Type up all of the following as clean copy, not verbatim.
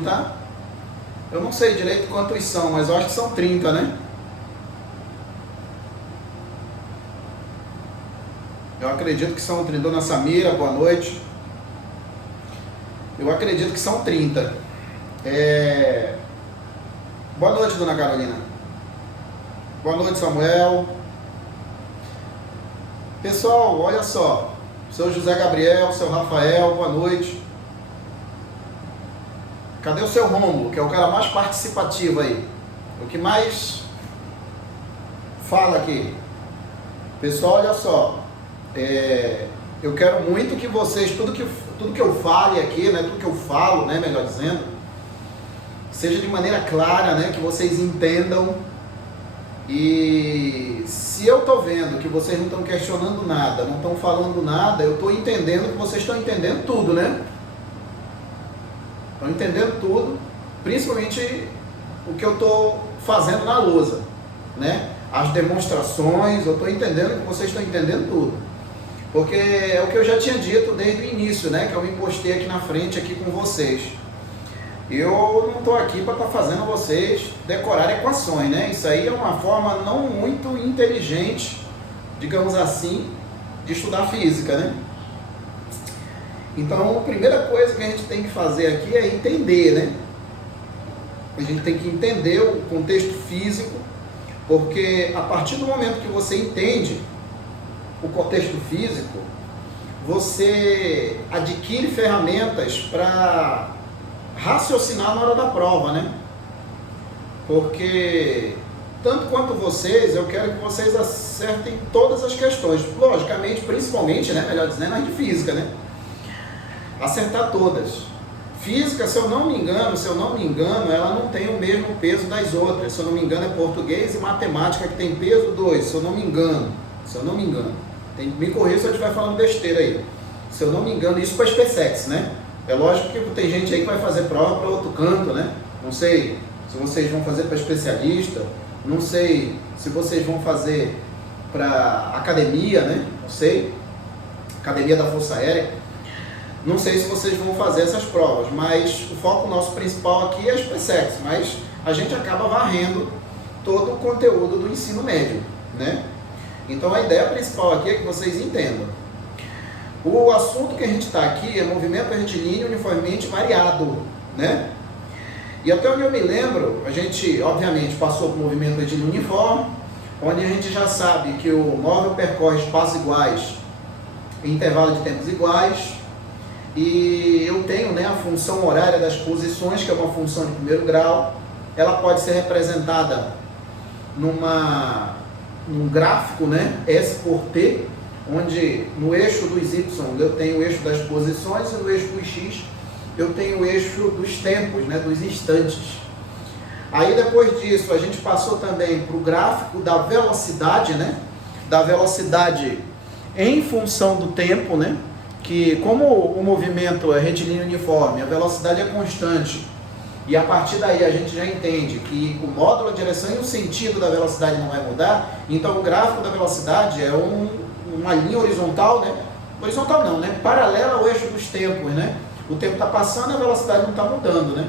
mesmo, tá? Eu não sei direito quantos são, mas eu acho que são 30, né? Eu acredito que são 30. Dona Samira, boa noite. Eu acredito que são 30. Boa noite, Dona Carolina. Boa noite, Samuel. Pessoal, olha só. Seu José Gabriel, seu Rafael, boa noite. Cadê o seu Rômulo, que é o cara mais participativo aí? O que mais fala aqui. Pessoal, olha só. Eu quero muito que vocês, tudo que eu fale aqui, né, tudo que eu falo, né, melhor dizendo, seja de maneira clara, né, que vocês entendam. E se eu estou vendo que vocês não estão questionando nada, não estão falando nada, eu estou entendendo que vocês estão entendendo tudo, né? Estão entendendo tudo, principalmente o que eu estou fazendo na lousa, né? As demonstrações, eu estou entendendo que vocês estão entendendo tudo. Porque é o que eu já tinha dito desde o início, né? Que eu me postei aqui na frente aqui com vocês. Eu não estou aqui para estar fazendo vocês decorar equações, né? Isso aí é uma forma não muito inteligente, digamos assim, de estudar física, né? Então, a primeira coisa que a gente tem que fazer aqui é entender, né? A gente tem que entender o contexto físico, porque a partir do momento que você entende o contexto físico, você adquire ferramentas para raciocinar na hora da prova, né? Porque, tanto quanto vocês, eu quero que vocês acertem todas as questões. Logicamente, principalmente, né? Melhor dizendo, as de física, né? Acertar todas. Física, se eu não me engano, ela não tem o mesmo peso das outras. Se eu não me engano, é português e matemática que tem peso 2, se eu não me engano. Me corrija se eu estiver falando besteira aí. Se eu não me engano, isso para a SpaceX, né? É lógico que tem gente aí que vai fazer prova para outro canto, né? Não sei se vocês vão fazer para especialista, não sei se vocês vão fazer para academia, né? Não sei, academia da Força Aérea. Não sei se vocês vão fazer essas provas, mas o foco nosso principal aqui é a SpaceX, mas a gente acaba varrendo todo o conteúdo do ensino médio, né? Então a ideia principal aqui é que vocês entendam. O assunto que a gente está aqui é movimento retilíneo uniformemente variado, né? E até onde eu me lembro, a gente obviamente passou por movimento retilíneo uniforme, onde a gente já sabe que o móvel percorre espaços iguais em intervalo de tempos iguais. E eu tenho, né, a função horária das posições, que é uma função de primeiro grau. Ela pode ser representada num gráfico, né, S por T, onde no eixo dos Y eu tenho o eixo das posições e no eixo dos X eu tenho o eixo dos tempos, né, dos instantes. Aí depois disso a gente passou também para o gráfico da velocidade, né, da velocidade em função do tempo, né, que como o movimento é retilíneo uniforme, a velocidade é constante, e a partir daí a gente já entende que o módulo, a direção e o sentido da velocidade não vai mudar, então o gráfico da velocidade é uma linha horizontal, né? Horizontal não, né? Paralela ao eixo dos tempos, né? O tempo está passando e a velocidade não está mudando, né?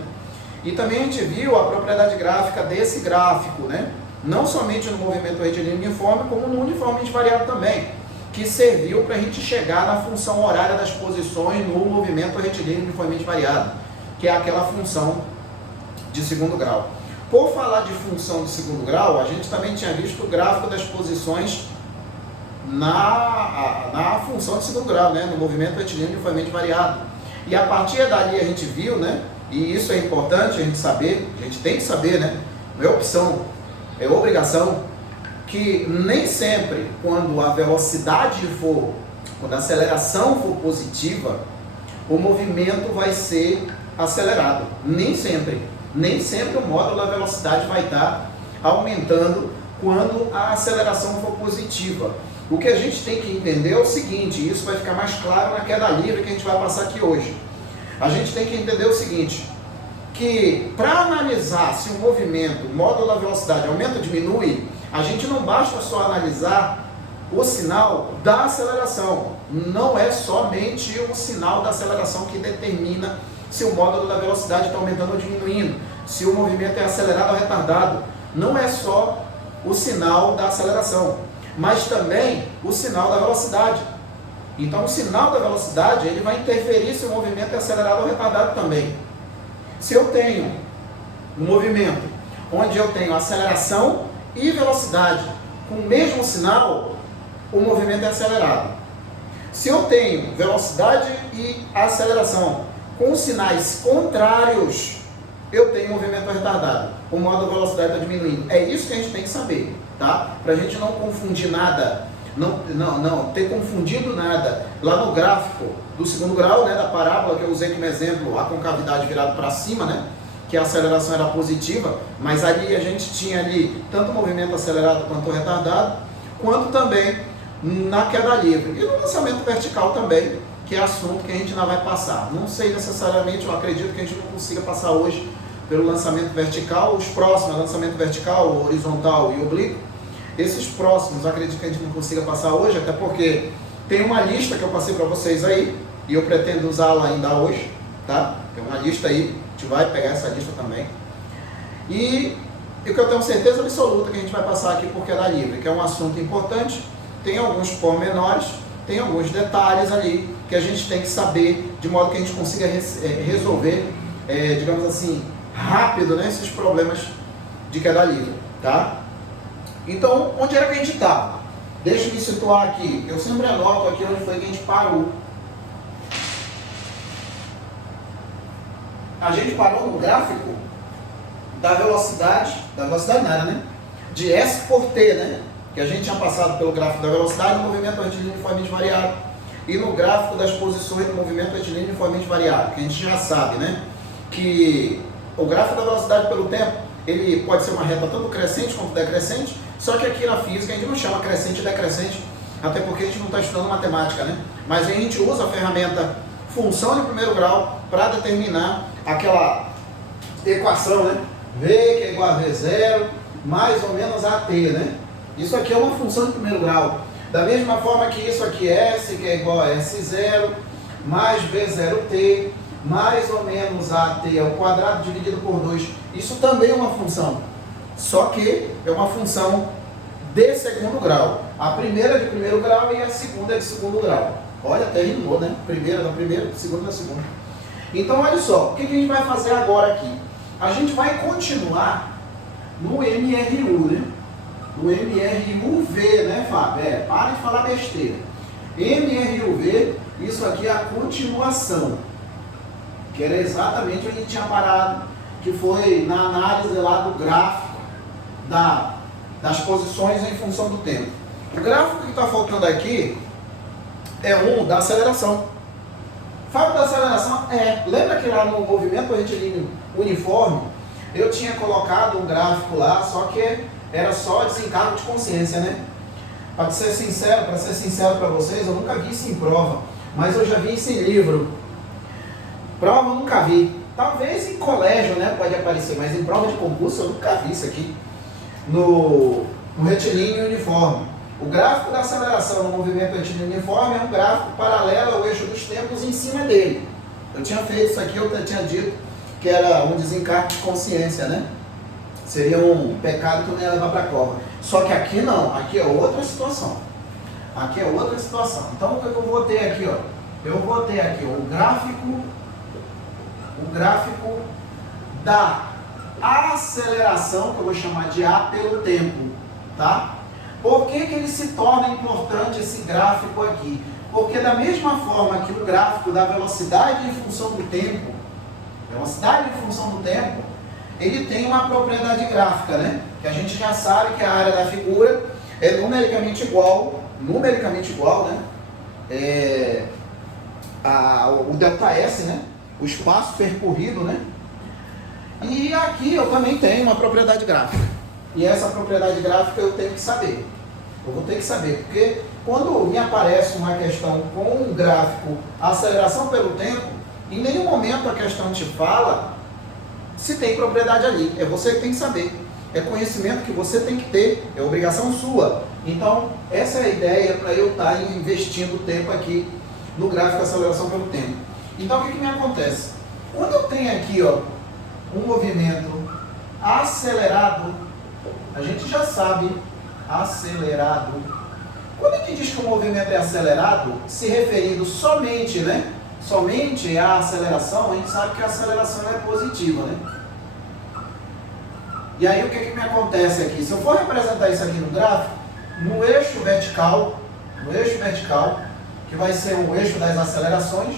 E também a gente viu a propriedade gráfica desse gráfico, né? Não somente no movimento retilíneo uniforme, como no uniformemente variado também, que serviu para a gente chegar na função horária das posições no movimento retilíneo uniformemente variado, que é aquela função de segundo grau. Por falar de função de segundo grau, a gente também tinha visto o gráfico das posições na função de segundo grau, né, no movimento retilíneo uniformemente variado. E a partir dali a gente viu, né, e isso é importante a gente saber, a gente tem que saber, né, não é opção, é obrigação, que nem sempre quando a velocidade quando a aceleração for positiva, o movimento vai ser acelerado. Nem sempre o módulo da velocidade vai estar aumentando quando a aceleração for positiva. O que a gente tem que entender é o seguinte, e isso vai ficar mais claro na queda livre que a gente vai passar aqui hoje. A gente tem que entender o seguinte, que para analisar se o movimento, o módulo da velocidade aumenta ou diminui, a gente não basta só analisar o sinal da aceleração. Não é somente o sinal da aceleração que determina se o módulo da velocidade está aumentando ou diminuindo, se o movimento é acelerado ou retardado. Não é só o sinal da aceleração, mas também o sinal da velocidade. Então o sinal da velocidade ele vai interferir se o movimento é acelerado ou retardado também. Se eu tenho um movimento onde eu tenho aceleração e velocidade com o mesmo sinal, o movimento é acelerado. Se eu tenho velocidade e aceleração com sinais contrários, eu tenho movimento retardado. O modo da velocidade está diminuindo. É isso que a gente tem que saber, tá? Para a gente não confundir nada, não ter confundido nada. Lá no gráfico do segundo grau, né, da parábola que eu usei como exemplo, a concavidade virada para cima, né, que a aceleração era positiva, mas ali a gente tinha ali tanto movimento acelerado quanto retardado, quanto também na queda livre. E no lançamento vertical também, que é assunto que a gente ainda vai passar. Não sei necessariamente, eu acredito que a gente não consiga passar hoje pelo lançamento vertical. Os próximos, lançamento vertical, horizontal e oblíquo, esses próximos, eu acredito que a gente não consiga passar hoje, até porque tem uma lista que eu passei para vocês aí, e eu pretendo usá-la ainda hoje, tá? Tem uma lista aí, a gente vai pegar essa lista também. E o que eu tenho certeza absoluta que a gente vai passar aqui por queda livre, que é um assunto importante, tem alguns pormenores, tem alguns detalhes ali que a gente tem que saber, de modo que a gente consiga resolver, digamos assim, rápido, né, esses problemas de queda livre, tá? Então, onde era que a gente está? Deixa eu me situar aqui, eu sempre anoto aqui onde foi que a gente parou. A gente parou no gráfico da velocidade não era, né? De S por T, né? Que a gente tinha passado pelo gráfico da velocidade no movimento retilíneo uniformemente variável e no gráfico das posições do movimento retilíneo uniformemente variável, que a gente já sabe, né? Que o gráfico da velocidade pelo tempo, ele pode ser uma reta tanto crescente quanto decrescente, só que aqui na física a gente não chama crescente e decrescente, até porque a gente não está estudando matemática, né? Mas a gente usa a ferramenta função de primeiro grau para determinar aquela equação, né? V que é igual a V0 mais ou menos AT, né? Isso aqui é uma função de primeiro grau. Da mesma forma que isso aqui é S, que é igual a S0, mais B0T, mais ou menos AT ao quadrado dividido por 2. Isso também é uma função. Só que é uma função de segundo grau. A primeira é de primeiro grau e a segunda é de segundo grau. Olha, até rimou, né? Primeira da primeira, segunda da segunda. Então, olha só, o que a gente vai fazer agora aqui? A gente vai continuar no MRU, né? No MRUV, né, Fábio? Para de falar besteira. MRUV, isso aqui é a continuação, que era exatamente onde a gente tinha parado, que foi na análise lá do gráfico das posições em função do tempo. O gráfico que está faltando aqui é um da aceleração. Fábio, da aceleração? Lembra que lá no movimento retilíneo uniforme, eu tinha colocado um gráfico lá, só que era só desencargo de consciência, né? Para ser sincero para vocês, eu nunca vi isso em prova, mas eu já vi isso em livro. Prova eu nunca vi. Talvez em colégio, né, pode aparecer, mas em prova de concurso eu nunca vi isso aqui. No retilíneo uniforme. O gráfico da aceleração no movimento retilíneo uniforme é um gráfico paralelo ao eixo dos tempos em cima dele. Eu tinha feito isso aqui, eu tinha dito que era um desencargo de consciência, né? Seria um pecado que eu não ia levar para a prova. Só que aqui não, aqui é outra situação. Aqui é outra situação. Então o que eu vou ter aqui, ó? Eu vou ter aqui ó, o gráfico da aceleração, que eu vou chamar de A pelo tempo, tá? Por que ele se torna importante esse gráfico aqui? Porque da mesma forma que o gráfico da velocidade em função do tempo, ele tem uma propriedade gráfica, né? Que a gente já sabe que a área da figura é numericamente igual, né? O ΔS, né? O espaço percorrido, né? E aqui eu também tenho uma propriedade gráfica. E essa propriedade gráfica eu tenho que saber. Eu vou ter que saber, porque quando me aparece uma questão com um gráfico, aceleração pelo tempo, em nenhum momento a questão te fala se tem propriedade ali. É você que tem que saber. É conhecimento que você tem que ter. É obrigação sua. Então, essa é a ideia para eu estar investindo tempo aqui no gráfico de aceleração pelo tempo. Então, o que me acontece? Quando eu tenho aqui, ó, um movimento acelerado, a gente já sabe, acelerado. Quando a gente diz que o movimento é acelerado, se referindo somente, né? Somente à aceleração, a gente sabe que a aceleração é positiva, né? E aí o que me acontece aqui? Se eu for representar isso aqui no gráfico, no eixo vertical, que vai ser o eixo das acelerações,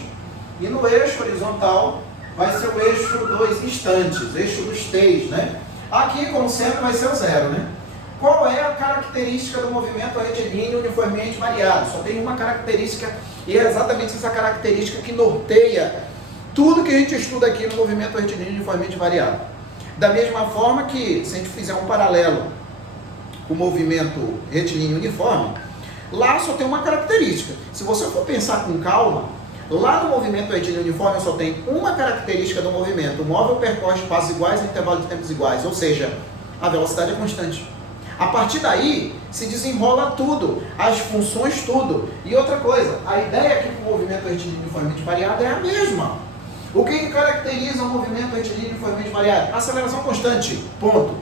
e no eixo horizontal vai ser o eixo dos instantes, eixo dos t's, né? Aqui, como sempre, vai ser o zero, né? Qual é a característica do movimento retilíneo uniformemente variado? Só tem uma característica, e é exatamente essa característica que norteia tudo que a gente estuda aqui no movimento retilíneo uniformemente variado. Da mesma forma que, se a gente fizer um paralelo com o movimento retilíneo uniforme, lá só tem uma característica. Se você for pensar com calma, lá no movimento retilíneo uniforme só tem uma característica do movimento. O móvel percorre espaços iguais em intervalos de tempos iguais, ou seja, a velocidade é constante. A partir daí, se desenrola tudo, as funções tudo. E outra coisa, a ideia aqui com o movimento retilíneo uniformemente variado é a mesma. O que caracteriza o movimento retilíneo uniformemente variado? Aceleração constante, ponto.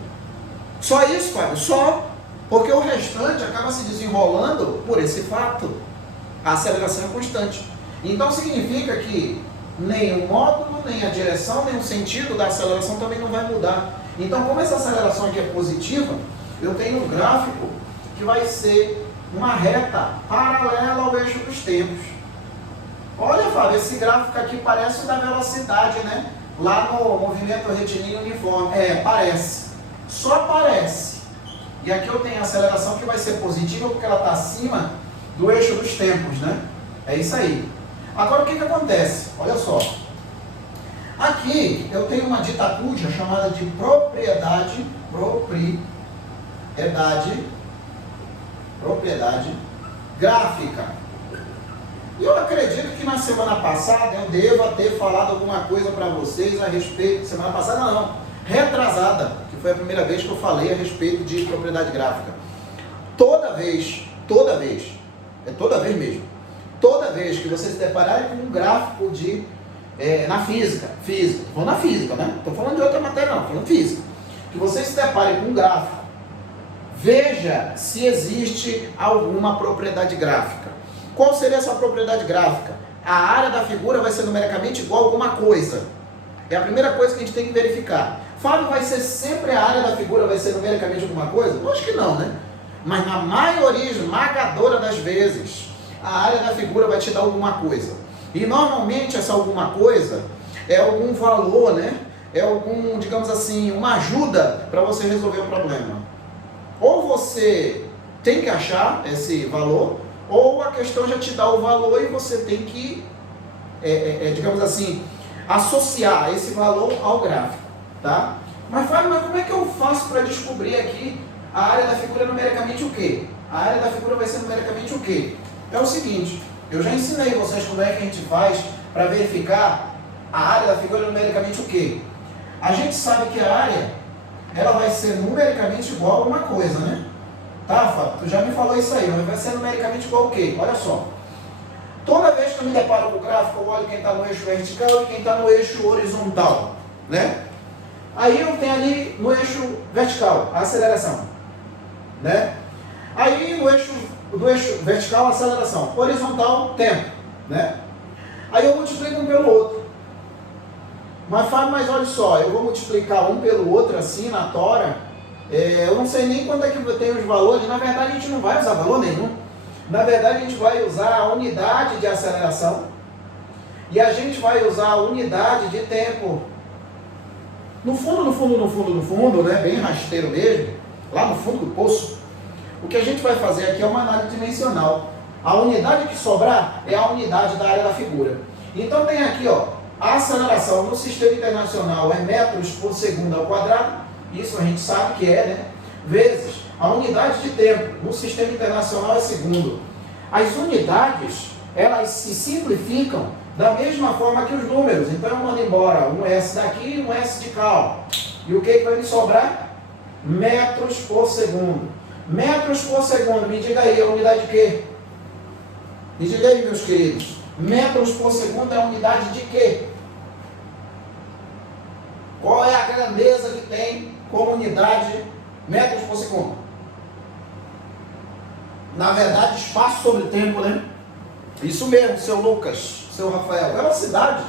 Só isso, Fábio, só. Porque o restante acaba se desenrolando por esse fato. A aceleração é constante. Então significa que nem o módulo, nem a direção, nem o sentido da aceleração também não vai mudar. Então, como essa aceleração aqui é positiva, eu tenho um gráfico que vai ser uma reta paralela ao eixo dos tempos. Olha, Fábio, esse gráfico aqui parece o da velocidade, né? Lá no movimento retilíneo uniforme. Parece. Só parece. E aqui eu tenho a aceleração que vai ser positiva porque ela está acima do eixo dos tempos, né? É isso aí. Agora, o que acontece? Olha só. Aqui eu tenho uma dita cuja chamada de propriedade gráfica. E eu acredito que na semana passada eu deva ter falado alguma coisa para vocês a respeito. Semana passada não, retrasada, que foi a primeira vez que eu falei a respeito de propriedade gráfica. Toda vez mesmo, toda vez que vocês se depararem com um gráfico de na física, vou na física, né? Estou falando de outra matéria não, falando física. Que vocês se deparem com um gráfico, veja se existe alguma propriedade gráfica. Qual seria essa propriedade gráfica? A área da figura vai ser numericamente igual a alguma coisa. É a primeira coisa que a gente tem que verificar. Fábio, vai ser sempre a área da figura vai ser numericamente alguma coisa? Eu acho que não, né? Mas na maioria esmagadora das vezes, a área da figura vai te dar alguma coisa. E normalmente essa alguma coisa é algum valor, né? É algum, digamos assim, uma ajuda para você resolver o problema. Ou você tem que achar esse valor, ou a questão já te dá o valor e você tem que, digamos assim, associar esse valor ao gráfico, tá? Mas Fábio, como é que eu faço para descobrir aqui a área da figura numericamente o quê? A área da figura vai ser numericamente o quê? É o seguinte, eu já ensinei vocês como é que a gente faz para verificar a área da figura numericamente o quê? A gente sabe que a área, ela vai ser numericamente igual a alguma coisa, né? Tá, Fábio? Tu já me falou isso aí, mas vai ser numericamente igual o quê? Olha só. Toda vez que eu me deparo com o gráfico, eu olho quem está no eixo vertical e quem está no eixo horizontal, né? Aí eu tenho ali no eixo vertical, a aceleração, né? Aí no eixo vertical, a aceleração. Horizontal, tempo, né? Aí eu multiplico um pelo outro. Mas Fábio, mas olha só, eu vou multiplicar um pelo outro assim na tora. Eu não sei nem quando é que tem os valores. Na verdade a gente não vai usar valor nenhum. Na verdade a gente vai usar a unidade de aceleração e a gente vai usar a unidade de tempo. No fundo, né, bem rasteiro mesmo, lá no fundo do poço, o que a gente vai fazer aqui é uma análise dimensional. A unidade que sobrar é a unidade da área da figura. Então tem aqui, ó, a aceleração no sistema internacional é metros por segundo ao quadrado, isso a gente sabe que é, né? Vezes a unidade de tempo no sistema internacional é segundo. As unidades, elas se simplificam da mesma forma que os números. Então eu mando embora um S daqui e um S de cá. E o que vai me sobrar? Metros por segundo. Metros por segundo, me diga aí, a unidade de quê? Me diga aí, meus queridos. Metros por segundo é a unidade de quê? Qual é a grandeza que tem como unidade metros por segundo? Na verdade, espaço sobre tempo, né? Isso mesmo, seu Lucas, seu Rafael, velocidade.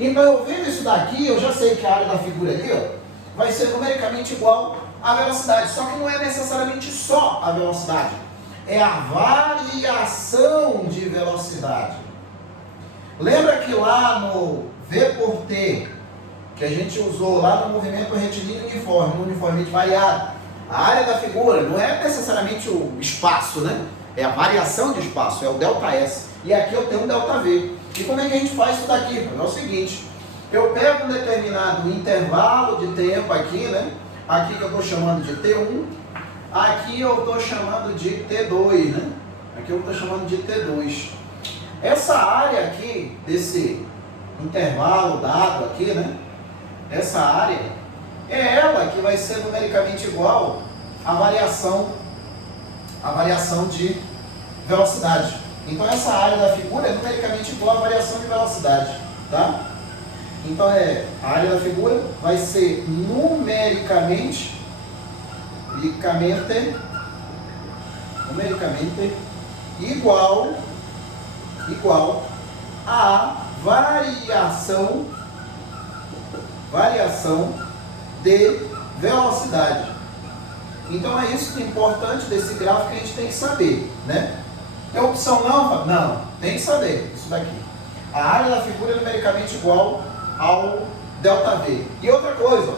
Então, eu vendo isso daqui, eu já sei que a área da figura ali, ó, vai ser numericamente igual à velocidade. Só que não é necessariamente só a velocidade. É a variação de velocidade. Lembra que lá no V por T, que a gente usou lá no movimento retilíneo uniforme, no uniformemente variado, a área da figura não é necessariamente o espaço, né? É a variação de espaço, é o ΔS. E aqui eu tenho um ΔV. E como é que a gente faz isso daqui? É o seguinte, eu pego um determinado intervalo de tempo aqui, né? Aqui que eu estou chamando de T1, aqui eu estou chamando de T2, né? Aqui eu estou chamando de T2. Essa área aqui, desse intervalo dado aqui, né? Essa área, é ela que vai ser numericamente igual à variação de velocidade. Então essa área da figura é numericamente igual à variação de velocidade, tá? Então a área da figura vai ser numericamente igual à variação de velocidade. Então é isso que é importante desse gráfico que a gente tem que saber, né? Tem opção não? Não, tem que saber isso daqui. A área da figura é numericamente igual ao ΔV. E outra coisa,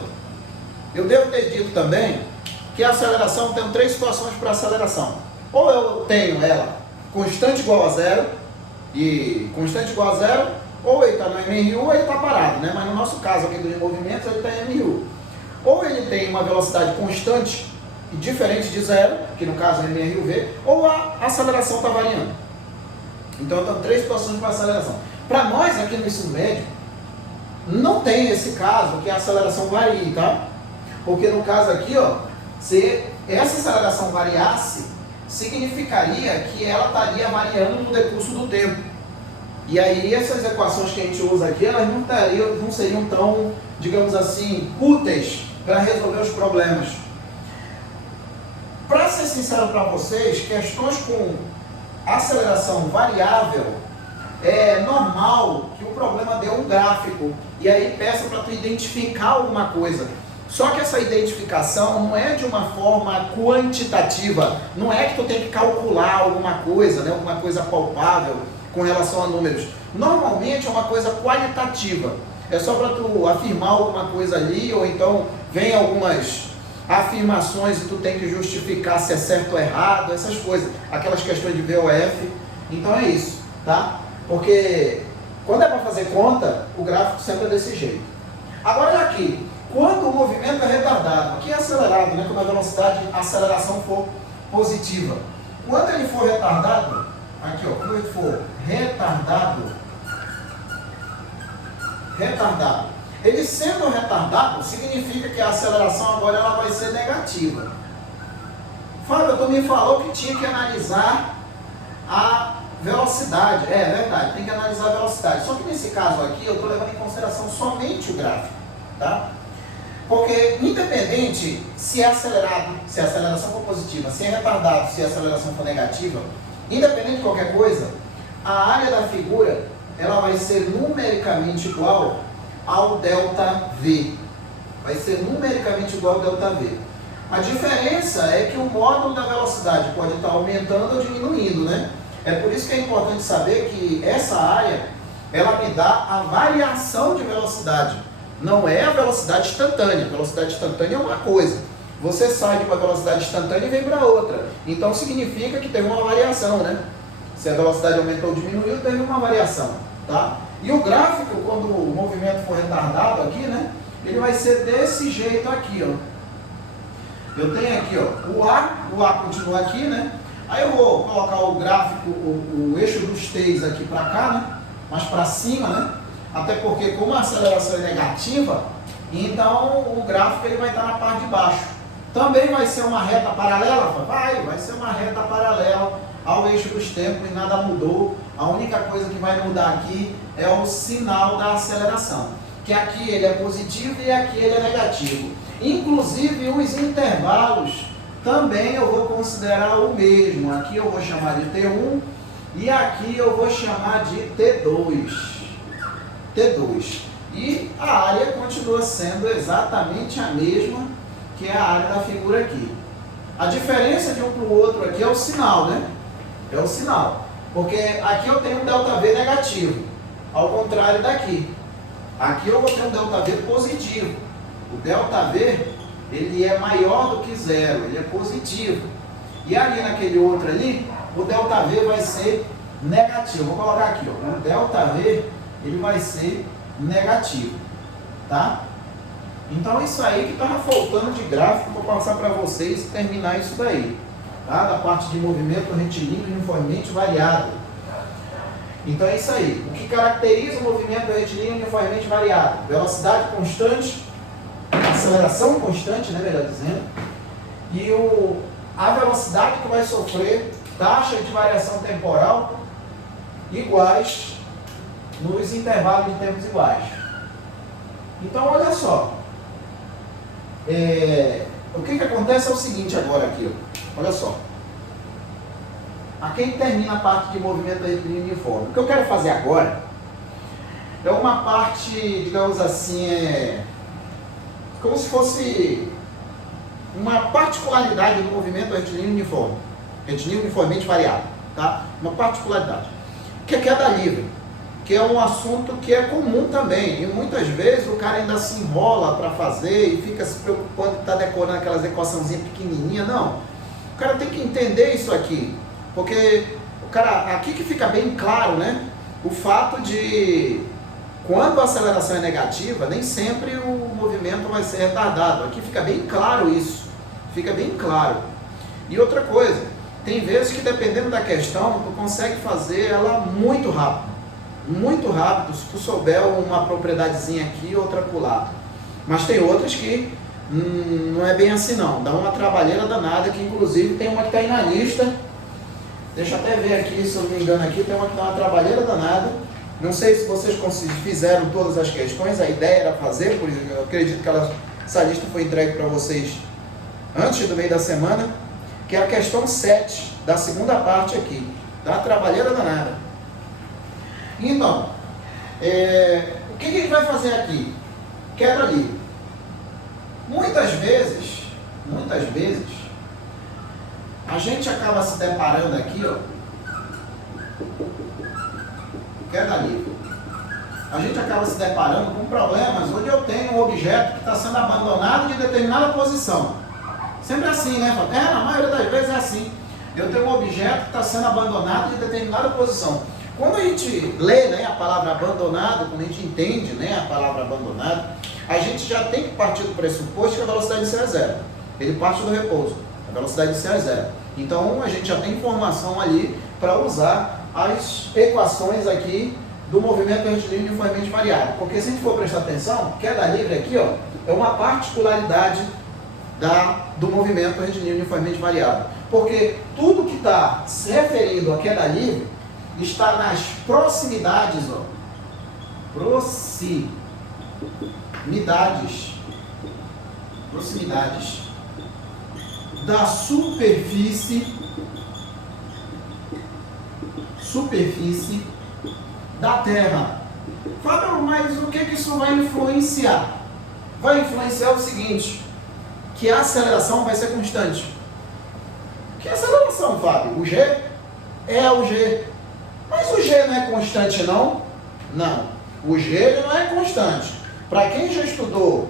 eu devo ter dito também que a aceleração tem 3 situações para aceleração. Ou eu tenho ela constante igual a zero, ou ele está no MRU ou ele está parado, né? Mas no nosso caso aqui dos movimentos ele está em MRU. Ou ele tem uma velocidade constante e diferente de zero, que no caso é MRUV, ou a aceleração está variando. Então tem 3 situações para aceleração. Para nós aqui no ensino médio, não tem esse caso que a aceleração varie, tá? Porque no caso aqui, ó, se essa aceleração variasse, significaria que ela estaria variando no decurso do tempo. E aí essas equações que a gente usa aqui, elas não seriam tão, digamos assim, úteis para resolver os problemas. Para ser sincero para vocês, questões com aceleração variável, é normal que o problema dê um gráfico e aí peça para tu identificar alguma coisa. Só que essa identificação não é de uma forma quantitativa, não é que tu tem que calcular alguma coisa, né, alguma coisa palpável com relação a números. Normalmente é uma coisa qualitativa, é só para tu afirmar alguma coisa ali, ou então vem algumas afirmações e tu tem que justificar se é certo ou errado, essas coisas, aquelas questões de VOF. Então é isso, tá? Porque quando é para fazer conta, o gráfico sempre é desse jeito. Agora aqui, quando o movimento é retardado, aqui é acelerado, né? Quando a velocidade, a aceleração for positiva. Quando ele for retardado, aqui ó, quando ele for retardado, ele sendo retardado, significa que a aceleração agora ela vai ser negativa. Fábio, tu me falou que tinha que analisar a velocidade. É verdade, tem que analisar a velocidade. Só que nesse caso aqui, eu estou levando em consideração somente o gráfico, tá? Porque independente se é acelerado, se a aceleração for positiva, se é retardado, se a aceleração for negativa, independente de qualquer coisa, a área da figura ela vai ser numericamente igual ao ΔV. Vai ser numericamente igual ao ΔV. A diferença é que o módulo da velocidade pode estar aumentando ou diminuindo, né? É por isso que é importante saber que essa área, ela me dá a variação de velocidade. Não é a velocidade instantânea. A velocidade instantânea é uma coisa. Você sai de uma velocidade instantânea e vem para outra. Então significa que teve uma variação, né? Se a velocidade aumentou ou diminuiu, teve uma variação, tá? E o gráfico, quando o movimento for retardado aqui, né? Ele vai ser desse jeito aqui, ó. Eu tenho aqui, ó, o A continua aqui, né? Aí eu vou colocar o gráfico, o eixo dos T's aqui para cá, né? Mais para cima, né? Até porque como a aceleração é negativa, então o gráfico ele vai estar na parte de baixo. Também vai ser uma reta paralela? Vai ser uma reta paralela ao eixo dos tempos e nada mudou. A única coisa que vai mudar aqui é o sinal da aceleração, que que aqui ele é positivo e aqui ele é negativo. Inclusive os intervalos também eu vou considerar o mesmo. Aqui eu vou chamar de T1 e aqui eu vou chamar de T2. T2. E a área continua sendo exatamente a mesma que é a área da figura aqui. A diferença de um para o outro aqui é o sinal, né? É o sinal. Porque aqui eu tenho um ΔV negativo, ao contrário daqui. Aqui eu vou ter um ΔV positivo. O ΔV, ele é maior do que zero, ele é positivo. E ali naquele outro ali, o ΔV vai ser negativo. Vou colocar aqui, ó. O ΔV, ele vai ser negativo, tá? Então isso aí que estava faltando de gráfico, vou passar para vocês e terminar isso daí, tá? Da parte de movimento retilíneo uniformemente variado. Então é isso aí. O que caracteriza o movimento retilíneo uniformemente variado? Velocidade constante, aceleração constante, né, melhor dizendo, e a velocidade que vai sofrer taxa de variação temporal iguais nos intervalos de tempos iguais. Então olha só, o que acontece é o seguinte agora aqui, ó. Olha só, aqui termina a parte de movimento retilíneo uniforme. O que eu quero fazer agora é uma parte, digamos assim, como se fosse uma particularidade do movimento retilíneo uniforme, retilíneo uniformemente variado, tá? Uma particularidade, que é queda livre, que é um assunto que é comum também, e muitas vezes o cara ainda se enrola para fazer e fica se preocupando que está decorando aquelas equaçãozinhas pequenininhas. Não, o cara tem que entender isso aqui, porque o cara, aqui que fica bem claro, né, o fato de quando a aceleração é negativa, nem sempre o movimento vai ser retardado. Aqui fica bem claro isso, fica bem claro. E outra coisa, tem vezes que dependendo da questão, tu consegue fazer ela muito rápido, se tu souber uma propriedadezinha aqui, outra acolá. Mas tem outras que não é bem assim não, dá uma trabalheira danada, que inclusive tem uma que está aí na lista, deixa eu até ver aqui, se eu não me engano aqui, tem uma que dá uma trabalheira danada. Não sei se vocês fizeram todas as questões, a ideia era fazer, por isso eu acredito que essa lista foi entregue para vocês antes do meio da semana, que é a questão 7, da segunda parte aqui, tá? Trabalheira danada. Então, o que a gente vai fazer aqui? Queda livre. Muitas vezes, a gente acaba se deparando aqui, ó, queda livre. A gente acaba se deparando com problemas onde eu tenho um objeto que está sendo abandonado de determinada posição. Sempre assim, né? Na maioria das vezes é assim. Eu tenho um objeto que está sendo abandonado de determinada posição. Quando a gente lê, né, a palavra abandonado, quando a gente entende, né, a palavra abandonado, a gente já tem que partir do pressuposto que a velocidade de C é zero. Ele parte do repouso. A velocidade de C é zero. Então a gente já tem informação ali para usar as equações aqui do movimento retilíneo uniformemente variado. Porque se a gente for prestar atenção, queda livre aqui, ó, é uma particularidade do movimento retilíneo uniformemente variado. Porque tudo que está se referindo à queda livre está nas proximidades, ó, proximidades da superfície da Terra. Fábio, mas o que isso vai influenciar? Vai influenciar o seguinte, que a aceleração vai ser constante. Que aceleração, Fábio? O G? É o G. Mas o G não é constante, não? Não. O G ele não é constante. Para quem já estudou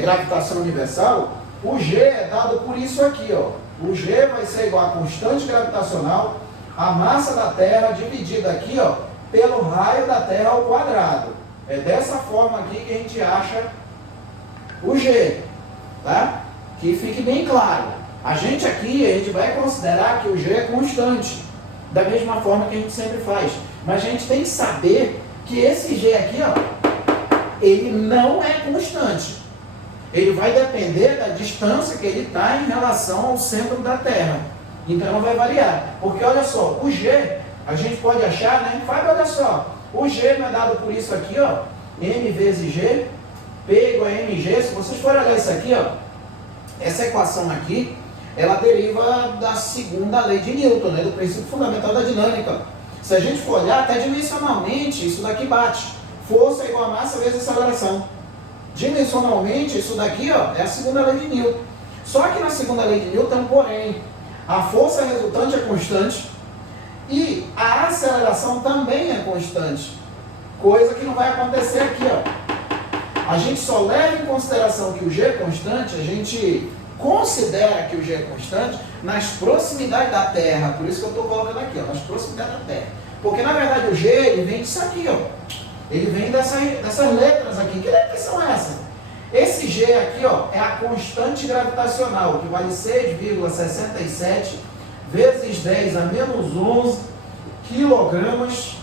gravitação universal, o G é dado por isso aqui, ó. O G vai ser igual a constante gravitacional, a massa da Terra dividida aqui, ó, pelo raio da Terra ao quadrado. É dessa forma aqui que a gente acha o G, tá? Que fique bem claro. A gente vai considerar que o G é constante, da mesma forma que a gente sempre faz. Mas a gente tem que saber que esse G aqui, ó, ele não é constante. Ele vai depender da distância que ele está em relação ao centro da Terra. Então vai variar. Porque olha só, o G, a gente pode achar, né? Olha só, o G não é dado por isso aqui, ó. M vezes G, P igual a mg. Se vocês forem olhar isso aqui, ó, essa equação aqui, ela deriva da segunda lei de Newton, né, do princípio fundamental da dinâmica. Se a gente for olhar, até dimensionalmente, isso daqui bate. Força igual a massa vezes aceleração. Dimensionalmente, isso daqui, ó, é a segunda lei de Newton. Só que na segunda lei de Newton tem um porém. A força resultante é constante e a aceleração também é constante. Coisa que não vai acontecer aqui, ó. A gente só leva em consideração que o G é constante, a gente considera que o G é constante nas proximidades da Terra. Por isso que eu estou colocando aqui, ó, nas proximidades da Terra. Porque na verdade o G ele vem disso aqui, ó. Ele vem dessas letras aqui. Que letras são essas? Esse G aqui, ó, é a constante gravitacional, que vale 6,67 vezes 10 a menos 11 quilogramas,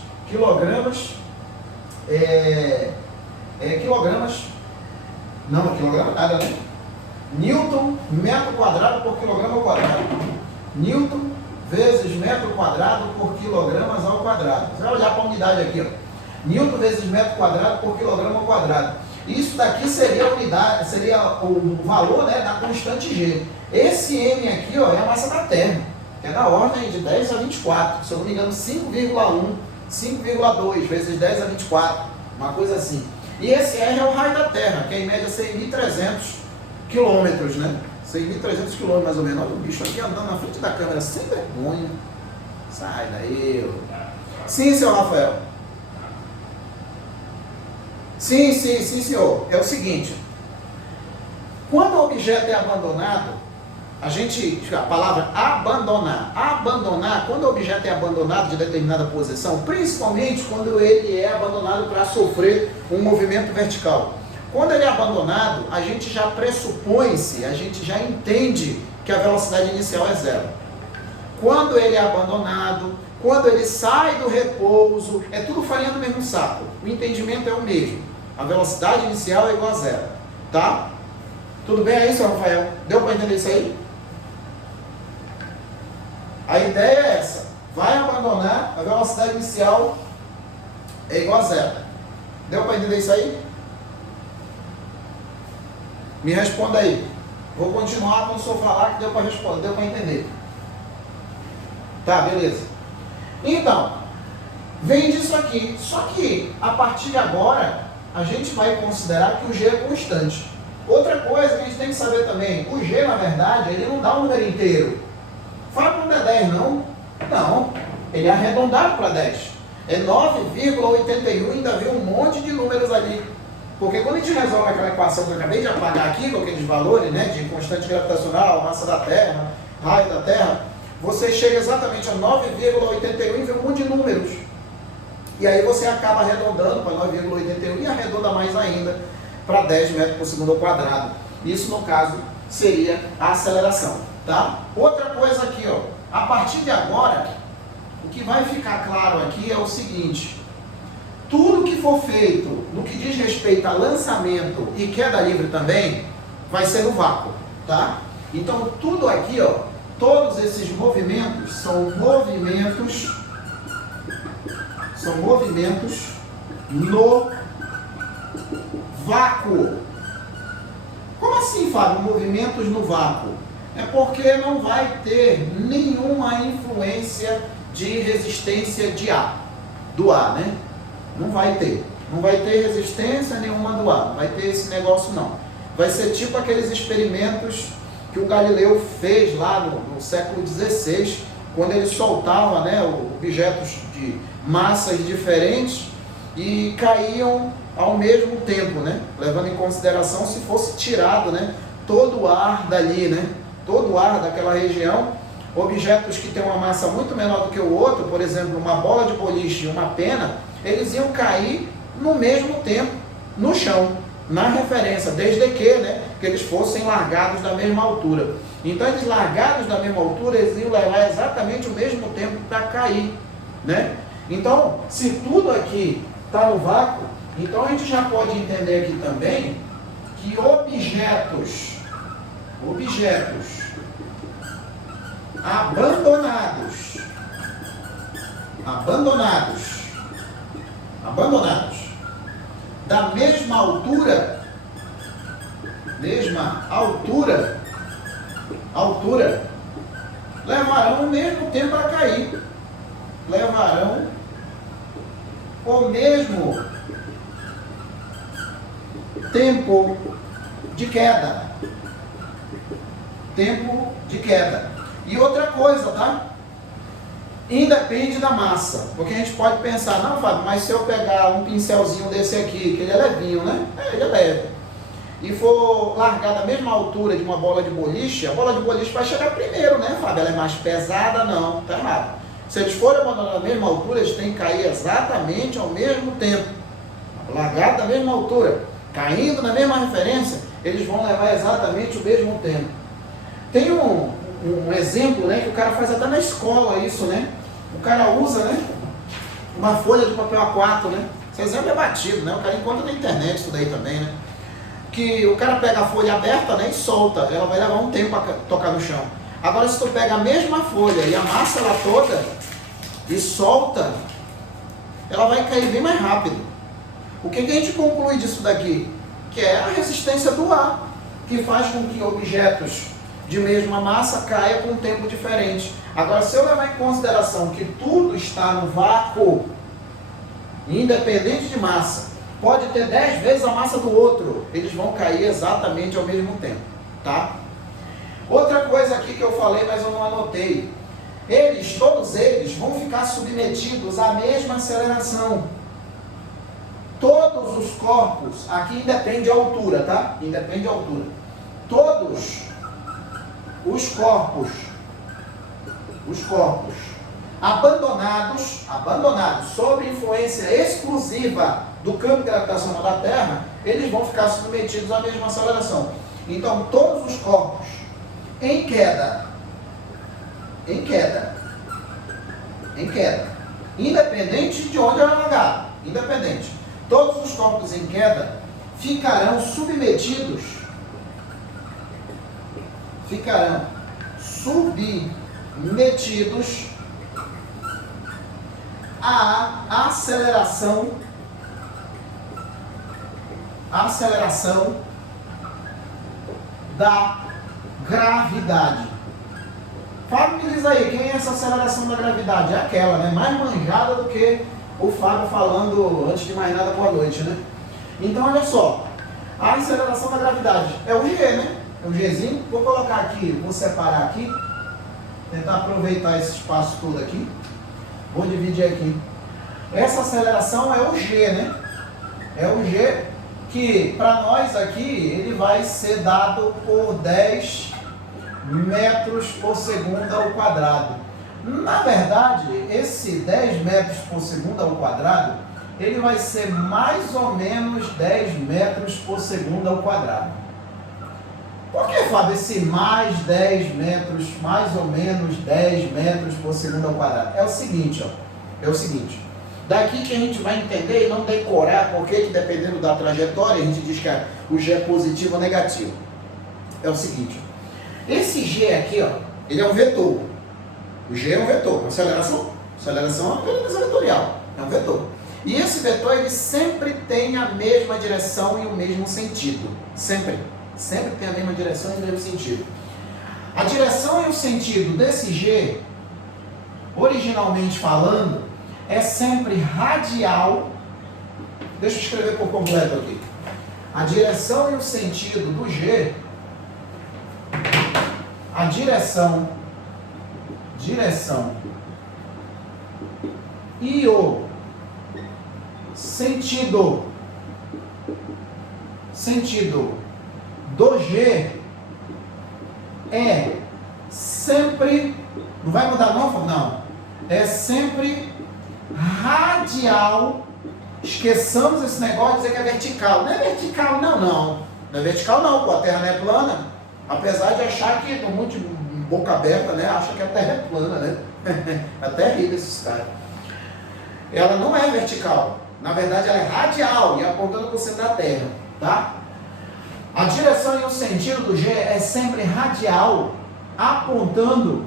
não, quilograma nada, né? Newton, metro quadrado por quilograma ao quadrado. Newton vezes metro quadrado por quilogramas ao quadrado. Você vai olhar para a unidade aqui, ó. Newton vezes metro quadrado por quilograma ao quadrado. Isso daqui seria a unidade, seria o valor, né, da constante G. Esse M aqui, ó, é a massa da Terra, que é da ordem de 10 a 24. Se eu não me engano, 5,1, 5,2 vezes 10 a 24, uma coisa assim. E esse R é o raio da Terra, que é em média 6.300 quilômetros, né? 6.300 quilômetros mais ou menos. Olha o bicho aqui andando na frente da câmera, sem vergonha. Sai daí. Sim, seu Rafael. Sim, senhor. É o seguinte. Quando o objeto é abandonado, a palavra abandonar, quando o objeto é abandonado de determinada posição, principalmente quando ele é abandonado para sofrer um movimento vertical. Quando ele é abandonado, a gente já pressupõe-se, a gente já entende que a velocidade inicial é zero. Quando ele é abandonado, quando ele sai do repouso, é tudo farinha do mesmo saco. O entendimento é o mesmo. A velocidade inicial é igual a zero. Tá? Tudo bem aí, seu Rafael? Deu para entender isso aí? A ideia é essa. Vai abandonar, a velocidade inicial é igual a zero. Deu para entender isso aí? Me responda aí. Vou continuar quando o senhor falar que deu para responder, deu para entender. Tá, beleza. Então, vem disso aqui. Só que, a partir de agora, a gente vai considerar que o G é constante. Outra coisa que a gente tem que saber também, o G, na verdade, ele não dá um número inteiro. Fala que não é 10, não? Não. Ele é arredondado para 10. É 9,81, ainda vem um monte de números ali. Porque quando a gente resolve aquela equação que eu acabei de apagar aqui, com aqueles valores, né, de constante gravitacional, massa da Terra, raio da Terra, você chega exatamente a 9,81 e vê um monte de números. E aí você acaba arredondando para 9,81 e arredonda mais ainda para 10 metros por segundo ao quadrado. Isso, no caso, seria a aceleração. Tá? Outra coisa aqui, ó, a partir de agora, o que vai ficar claro aqui é o seguinte: tudo que for feito no que diz respeito a lançamento e queda livre também, vai ser no vácuo, tá? Então, tudo aqui, ó, todos esses movimentos são movimentos no vácuo. Como assim, Fábio, movimentos no vácuo? É porque não vai ter nenhuma influência de resistência do ar, né? Não vai ter resistência nenhuma do ar, não vai ter esse negócio não. Vai ser tipo aqueles experimentos que o Galileu fez lá no século XVI, quando ele soltava, né, objetos de massas diferentes e caíam ao mesmo tempo, né? Levando em consideração se fosse tirado, né, todo o ar dali, né? Todo o ar daquela região, objetos que têm uma massa muito menor do que o outro, por exemplo, uma bola de boliche e uma pena, eles iam cair no mesmo tempo no chão, na referência, desde que, né, que eles fossem largados da mesma altura. Então, eles largados da mesma altura, eles iam levar exatamente o mesmo tempo para cair, né? Então, se tudo aqui está no vácuo, então a gente já pode entender aqui também que objetos abandonados da mesma altura, levarão o mesmo tempo a cair. Levarão o mesmo tempo de queda. Tempo de queda. E outra coisa, tá? Independe da massa. Porque a gente pode pensar, não, Fábio, mas se eu pegar um pincelzinho desse aqui, que ele é levinho, né? Ele é leve. E for largar da mesma altura de uma bola de boliche, a bola de boliche vai chegar primeiro, né, Fábio? Ela é mais pesada? Não, tá errado. Se eles forem abandonar na mesma altura, eles têm que cair exatamente ao mesmo tempo. Largado da mesma altura, caindo na mesma referência, eles vão levar exatamente o mesmo tempo. Tem um exemplo, né, que o cara faz até na escola isso, né? O cara usa, né, uma folha de papel A4, né? Esse exemplo é batido, né? O cara encontra na internet isso daí também, né? Que o cara pega a folha aberta, né, e solta. Ela vai levar um tempo para tocar no chão. Agora, se tu pega a mesma folha e amassa ela toda e solta, ela vai cair bem mais rápido. O que a gente conclui disso daqui? Que é a resistência do ar, que faz com que objetos de mesma massa caiam com um tempo diferente. Agora, se eu levar em consideração que tudo está no vácuo, independente de massa, pode ter 10 vezes a massa do outro, eles vão cair exatamente ao mesmo tempo, tá? Outra coisa aqui que eu falei, mas eu não anotei. Todos eles vão ficar submetidos à mesma aceleração. Todos os corpos, aqui independe de altura, tá? Independe de altura. Todos os corpos abandonados sob influência exclusiva do campo gravitacional da Terra, eles vão ficar submetidos à mesma aceleração. Então, todos os corpos em queda, independente de onde ela largar, independente, todos os corpos em queda ficarão submetidos à aceleração da gravidade. Fábio, me diz aí, quem é essa aceleração da gravidade? É aquela, né? Mais manjada do que o Fábio falando antes de mais nada, boa noite, né? Então, olha só, a aceleração da gravidade é o G, né? É o Gzinho. Vou colocar aqui, vou separar aqui, tentar aproveitar esse espaço todo aqui. Vou dividir aqui. Essa aceleração é o G, né? É o G que, para nós aqui, ele vai ser dado por 10 metros por segundo ao quadrado. Na verdade, esse 10 metros por segundo ao quadrado, ele vai ser mais ou menos 10 metros por segundo ao quadrado. Por que, Fábio, esse mais 10 metros, mais ou menos 10 metros por segundo ao quadrado? É o seguinte, ó. É o seguinte. Daqui que a gente vai entender e não decorar, porque dependendo da trajetória, a gente diz que o G é positivo ou negativo. É o seguinte, ó. Esse G aqui, ó, ele é um vetor. O G é um vetor. Aceleração é uma grandeza vetorial. É um vetor. E esse vetor, ele sempre tem a mesma direção e o mesmo sentido. Sempre tem a mesma direção e o mesmo sentido. A direção e o sentido desse G, originalmente falando, é sempre radial. Deixa eu escrever por completo aqui. A direção e o sentido do G, a direção e o sentido do G é sempre, não vai mudar não, é sempre radial. Esqueçamos esse negócio de dizer que é vertical. Não é vertical não é vertical não, pô, a Terra não é plana, apesar de achar que, muito de boca aberta, né, acha que a Terra é plana, né, até ri desses caras. Ela não é vertical, na verdade ela é radial e apontando para o centro da Terra, tá? A direção e o sentido do G é sempre radial, apontando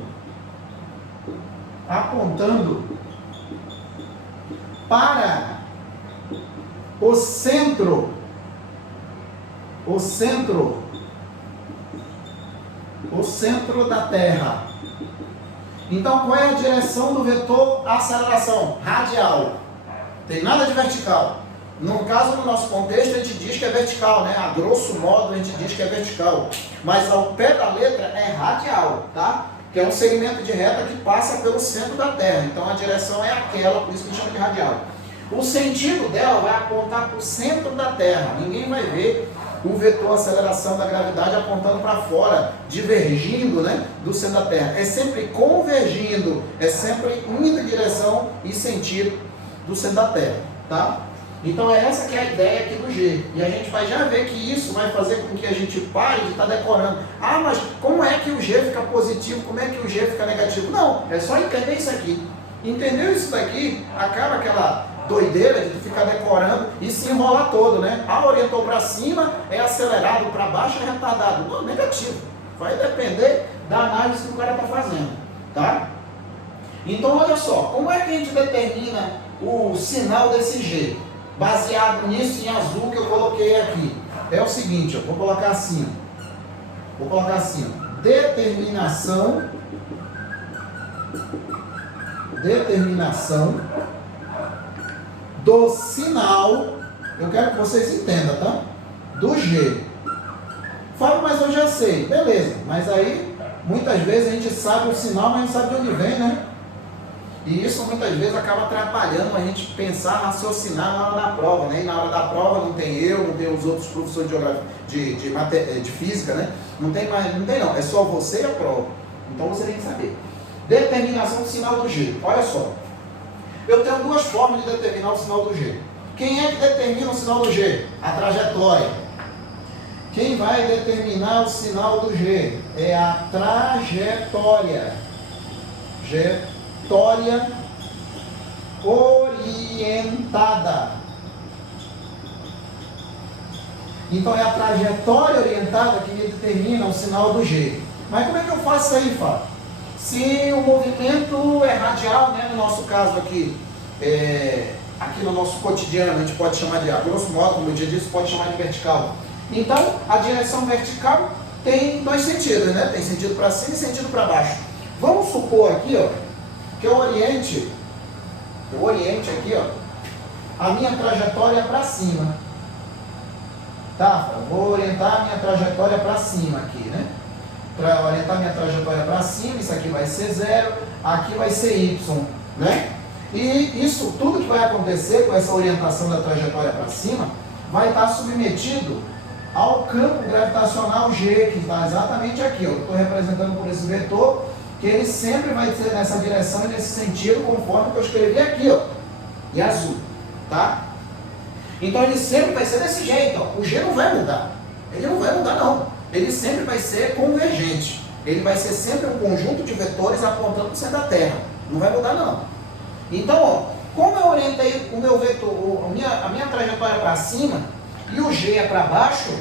para o centro da Terra. Então, qual é a direção do vetor aceleração? Radial. Tem nada de vertical. No caso, no nosso contexto, a gente diz que é vertical, né? A grosso modo, a gente diz que é vertical. Mas ao pé da letra é radial, tá? Que é um segmento de reta que passa pelo centro da Terra. Então, a direção é aquela, por isso que a gente chama de radial. O sentido dela vai apontar para o centro da Terra. Ninguém vai ver o vetor aceleração da gravidade apontando para fora, divergindo, né, do centro da Terra. É sempre convergindo, é sempre indo em direção e sentido do centro da Terra, tá? Então é essa que é a ideia aqui do G. E a gente vai já ver que isso vai fazer com que a gente pare de estar decorando. Ah, mas como é que o G fica positivo? Como é que o G fica negativo? Não, é só entender isso aqui. Entendeu isso daqui? Acaba aquela doideira de ficar decorando e se enrolar todo, né? Ah, orientou para cima, é acelerado, para baixo é retardado. Não, negativo. Vai depender da análise que o cara está fazendo, tá? Então, olha só, como é que a gente determina o sinal desse G? Baseado nisso em azul que eu coloquei aqui. É o seguinte, ó, vou colocar assim. Vou colocar assim, ó, determinação do sinal, eu quero que vocês entendam, tá? Do G. Falo, mas eu já sei. Beleza, mas aí, muitas vezes a gente sabe o sinal, mas não sabe de onde vem, né? E isso muitas vezes acaba atrapalhando a gente pensar, raciocinar na hora da prova, né? E na hora da prova não tem eu, não tem os outros professores de geografia, de física, né? Não tem mais, não tem não, é só você e a prova. Então você tem que saber. Determinação do sinal do G. Olha só. Eu tenho duas formas de determinar o sinal do G. Quem é que determina o sinal do G? A trajetória. Quem vai determinar o sinal do G? É a trajetória. Trajetória orientada. Então é a trajetória orientada que me determina o sinal do G. Mas como é que eu faço isso aí, Fábio? Se o movimento é radial, né, no nosso caso aqui, aqui no nosso cotidiano, a gente pode chamar de, a grosso modo, como eu já disse, pode chamar de vertical. Então, a direção vertical tem dois sentidos, né? Tem sentido para cima e sentido para baixo. Vamos supor aqui, ó, que eu oriente aqui, ó, a minha trajetória para cima. Tá? Vou orientar a minha trajetória para cima aqui, né? Para orientar minha trajetória para cima, isso aqui vai ser 0, aqui vai ser y, né? E isso, tudo que vai acontecer com essa orientação da trajetória para cima, vai estar submetido ao campo gravitacional G, que está exatamente aqui, ó. Eu estou representando por esse vetor, que ele sempre vai ser nessa direção e nesse sentido, conforme que eu escrevi aqui, ó, em azul, tá? Então ele sempre vai ser desse jeito, ó. O G não vai mudar, ele não vai mudar não. Ele sempre vai ser convergente. Ele vai ser sempre um conjunto de vetores apontando para o centro da Terra. Não vai mudar, não. Então, ó, como eu orientei o meu vetor, a minha trajetória para cima e o G é para baixo,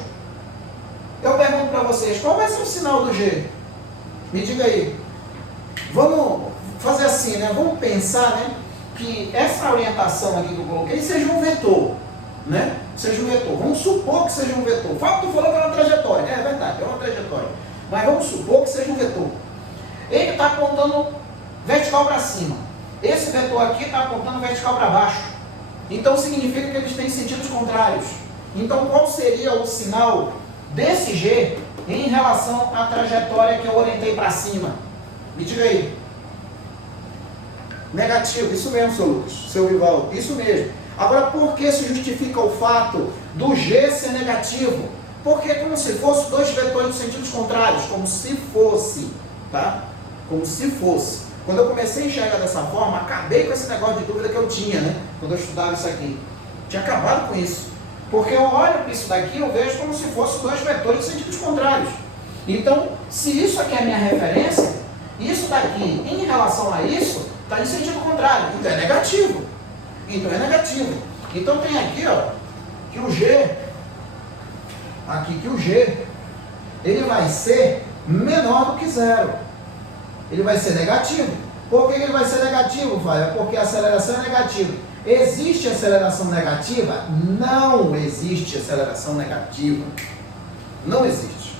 eu pergunto para vocês, qual vai ser o sinal do G? Me diga aí. Vamos fazer assim, né? Vamos pensar, né, que essa orientação aqui que eu coloquei seja um vetor, né? Seja um vetor. Vamos supor que seja um vetor. O fato tu falou que é uma trajetória. É verdade, é uma trajetória. Mas vamos supor que seja um vetor. Ele está apontando vertical para cima. Esse vetor aqui está apontando vertical para baixo. Então significa que eles têm sentidos contrários. Então qual seria o sinal desse G em relação à trajetória que eu orientei para cima? Me diga aí. Negativo, isso mesmo, seu Lucas, seu Rival, isso mesmo. Agora, por que se justifica o fato do G ser negativo? Porque é como se fosse dois vetores de sentidos contrários, como se fosse, tá? Como se fosse. Quando eu comecei a enxergar dessa forma, acabei com esse negócio de dúvida que eu tinha, né? Quando eu estudava isso aqui. Tinha acabado com isso. Porque eu olho para isso daqui, eu vejo como se fosse dois vetores de sentidos contrários. Então, se isso aqui é a minha referência, isso daqui, em relação a isso, está em sentido contrário. Então é negativo. Então é negativo. Então tem aqui, ó, que o G, ele vai ser menor do que 0. Ele vai ser negativo. Por que ele vai ser negativo, vai? É porque a aceleração é negativa. Existe aceleração negativa? Não existe aceleração negativa. Não existe.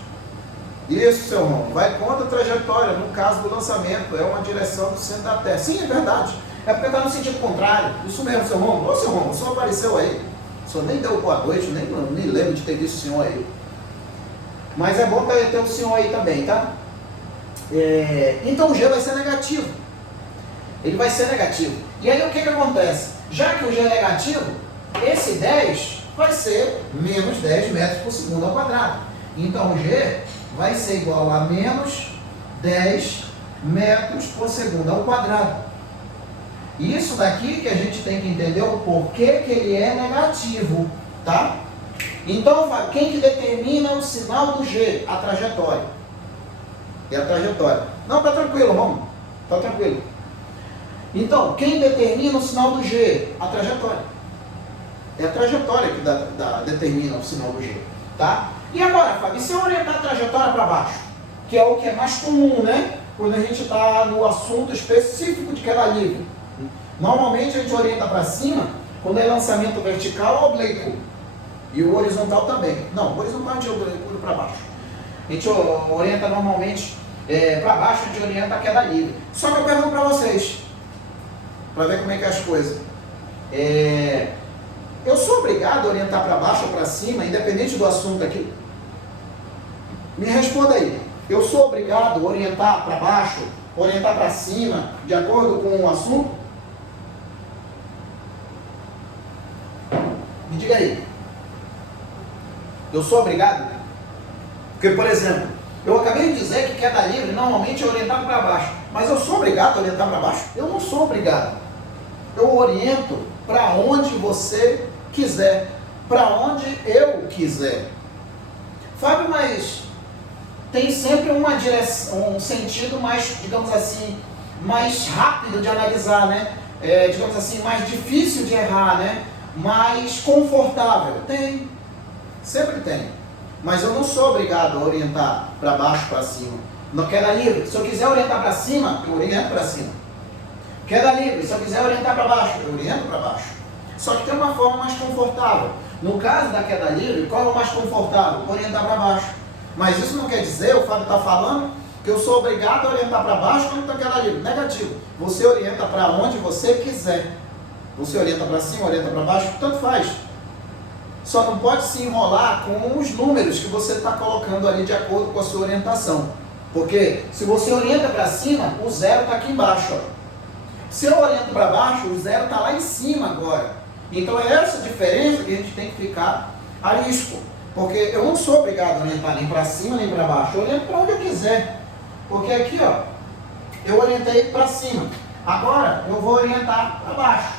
Isso, seu Romulo, vai contra a trajetória, no caso do lançamento, é uma direção do centro da Terra. Sim, é verdade. É porque está no sentido contrário. Isso mesmo, seu Romulo. Ô, seu Romulo, o senhor apareceu aí. O senhor nem deu boa noite, nem me lembro de ter visto o senhor aí. Mas é bom ter o senhor aí também, tá? Então o G vai ser negativo. Ele vai ser negativo. E aí o que acontece? Já que o G é negativo, esse 10 vai ser menos 10 metros por segundo ao quadrado. Então o G vai ser igual a menos 10 metros por segundo ao quadrado. Isso daqui que a gente tem que entender o porquê que ele é negativo, tá? Então, quem que determina o sinal do G? A trajetória. É a trajetória. Não, tá tranquilo, vamos. Tá tranquilo. Então, quem determina o sinal do G? A trajetória. É a trajetória que determina o sinal do G, tá? E agora, Fábio, se eu orientar a trajetória para baixo, que é o que é mais comum, né? Quando a gente está no assunto específico de queda livre. Normalmente a gente orienta para cima quando é lançamento vertical ou oblíquo. E o horizontal também. Não, o horizontal a gente orienta para baixo. A gente orienta normalmente para baixo, a gente orienta a queda livre. Só que eu pergunto para vocês, para ver como é que é as coisas. Eu sou obrigado a orientar para baixo ou para cima, independente do assunto aqui? Me responda aí. Eu sou obrigado a orientar para baixo, orientar para cima, de acordo com o assunto? Me diga aí. Eu sou obrigado? Porque, por exemplo, eu acabei de dizer que queda livre normalmente é orientado para baixo. Mas eu sou obrigado a orientar para baixo? Eu não sou obrigado. Eu oriento para onde você quiser. Para onde eu quiser. Fábio, mas tem sempre uma direção, um sentido mais, digamos assim, mais rápido de analisar, né? Digamos assim, mais difícil de errar, né? Mais confortável. Tem. Sempre tem. Mas eu não sou obrigado a orientar para baixo, para cima. Não queda livre. Se eu quiser orientar para cima, eu oriento para cima. Queda livre. Se eu quiser orientar para baixo, eu oriento para baixo. Só que tem uma forma mais confortável. No caso da queda livre, qual é o mais confortável? Orientar para baixo. Mas isso não quer dizer, o Fábio está falando, que eu sou obrigado a orientar para baixo quando está queda livre. Negativo. Você orienta para onde você quiser. Você orienta para cima, orienta para baixo, tanto faz. Só não pode se enrolar com os números que você está colocando ali de acordo com a sua orientação. Porque se você orienta para cima, o zero está aqui embaixo. Ó. Se eu oriento para baixo, o zero está lá em cima agora. Então é essa diferença que a gente tem que ficar a risco. Porque eu não sou obrigado a orientar nem para cima nem para baixo. Eu oriento para onde eu quiser. Porque aqui, ó, eu orientei para cima. Agora eu vou orientar para baixo.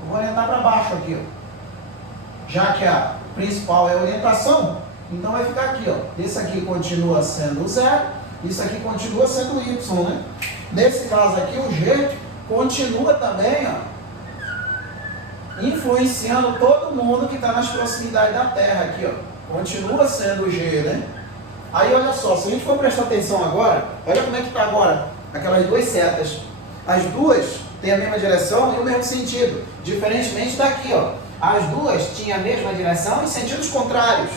Eu vou orientar para baixo aqui, ó. Já que a principal é a orientação, então vai ficar aqui, ó. Esse aqui continua sendo o zero, isso aqui continua sendo o y, né? Nesse caso aqui, o G continua também, ó, influenciando todo mundo que está nas proximidades da Terra aqui, ó. Continua sendo o G, né? Aí, olha só, se a gente for prestar atenção agora, olha como é que está agora, aquelas duas setas. As duas têm a mesma direção e o mesmo sentido, diferentemente daqui, ó. As duas tinham a mesma direção em sentidos contrários.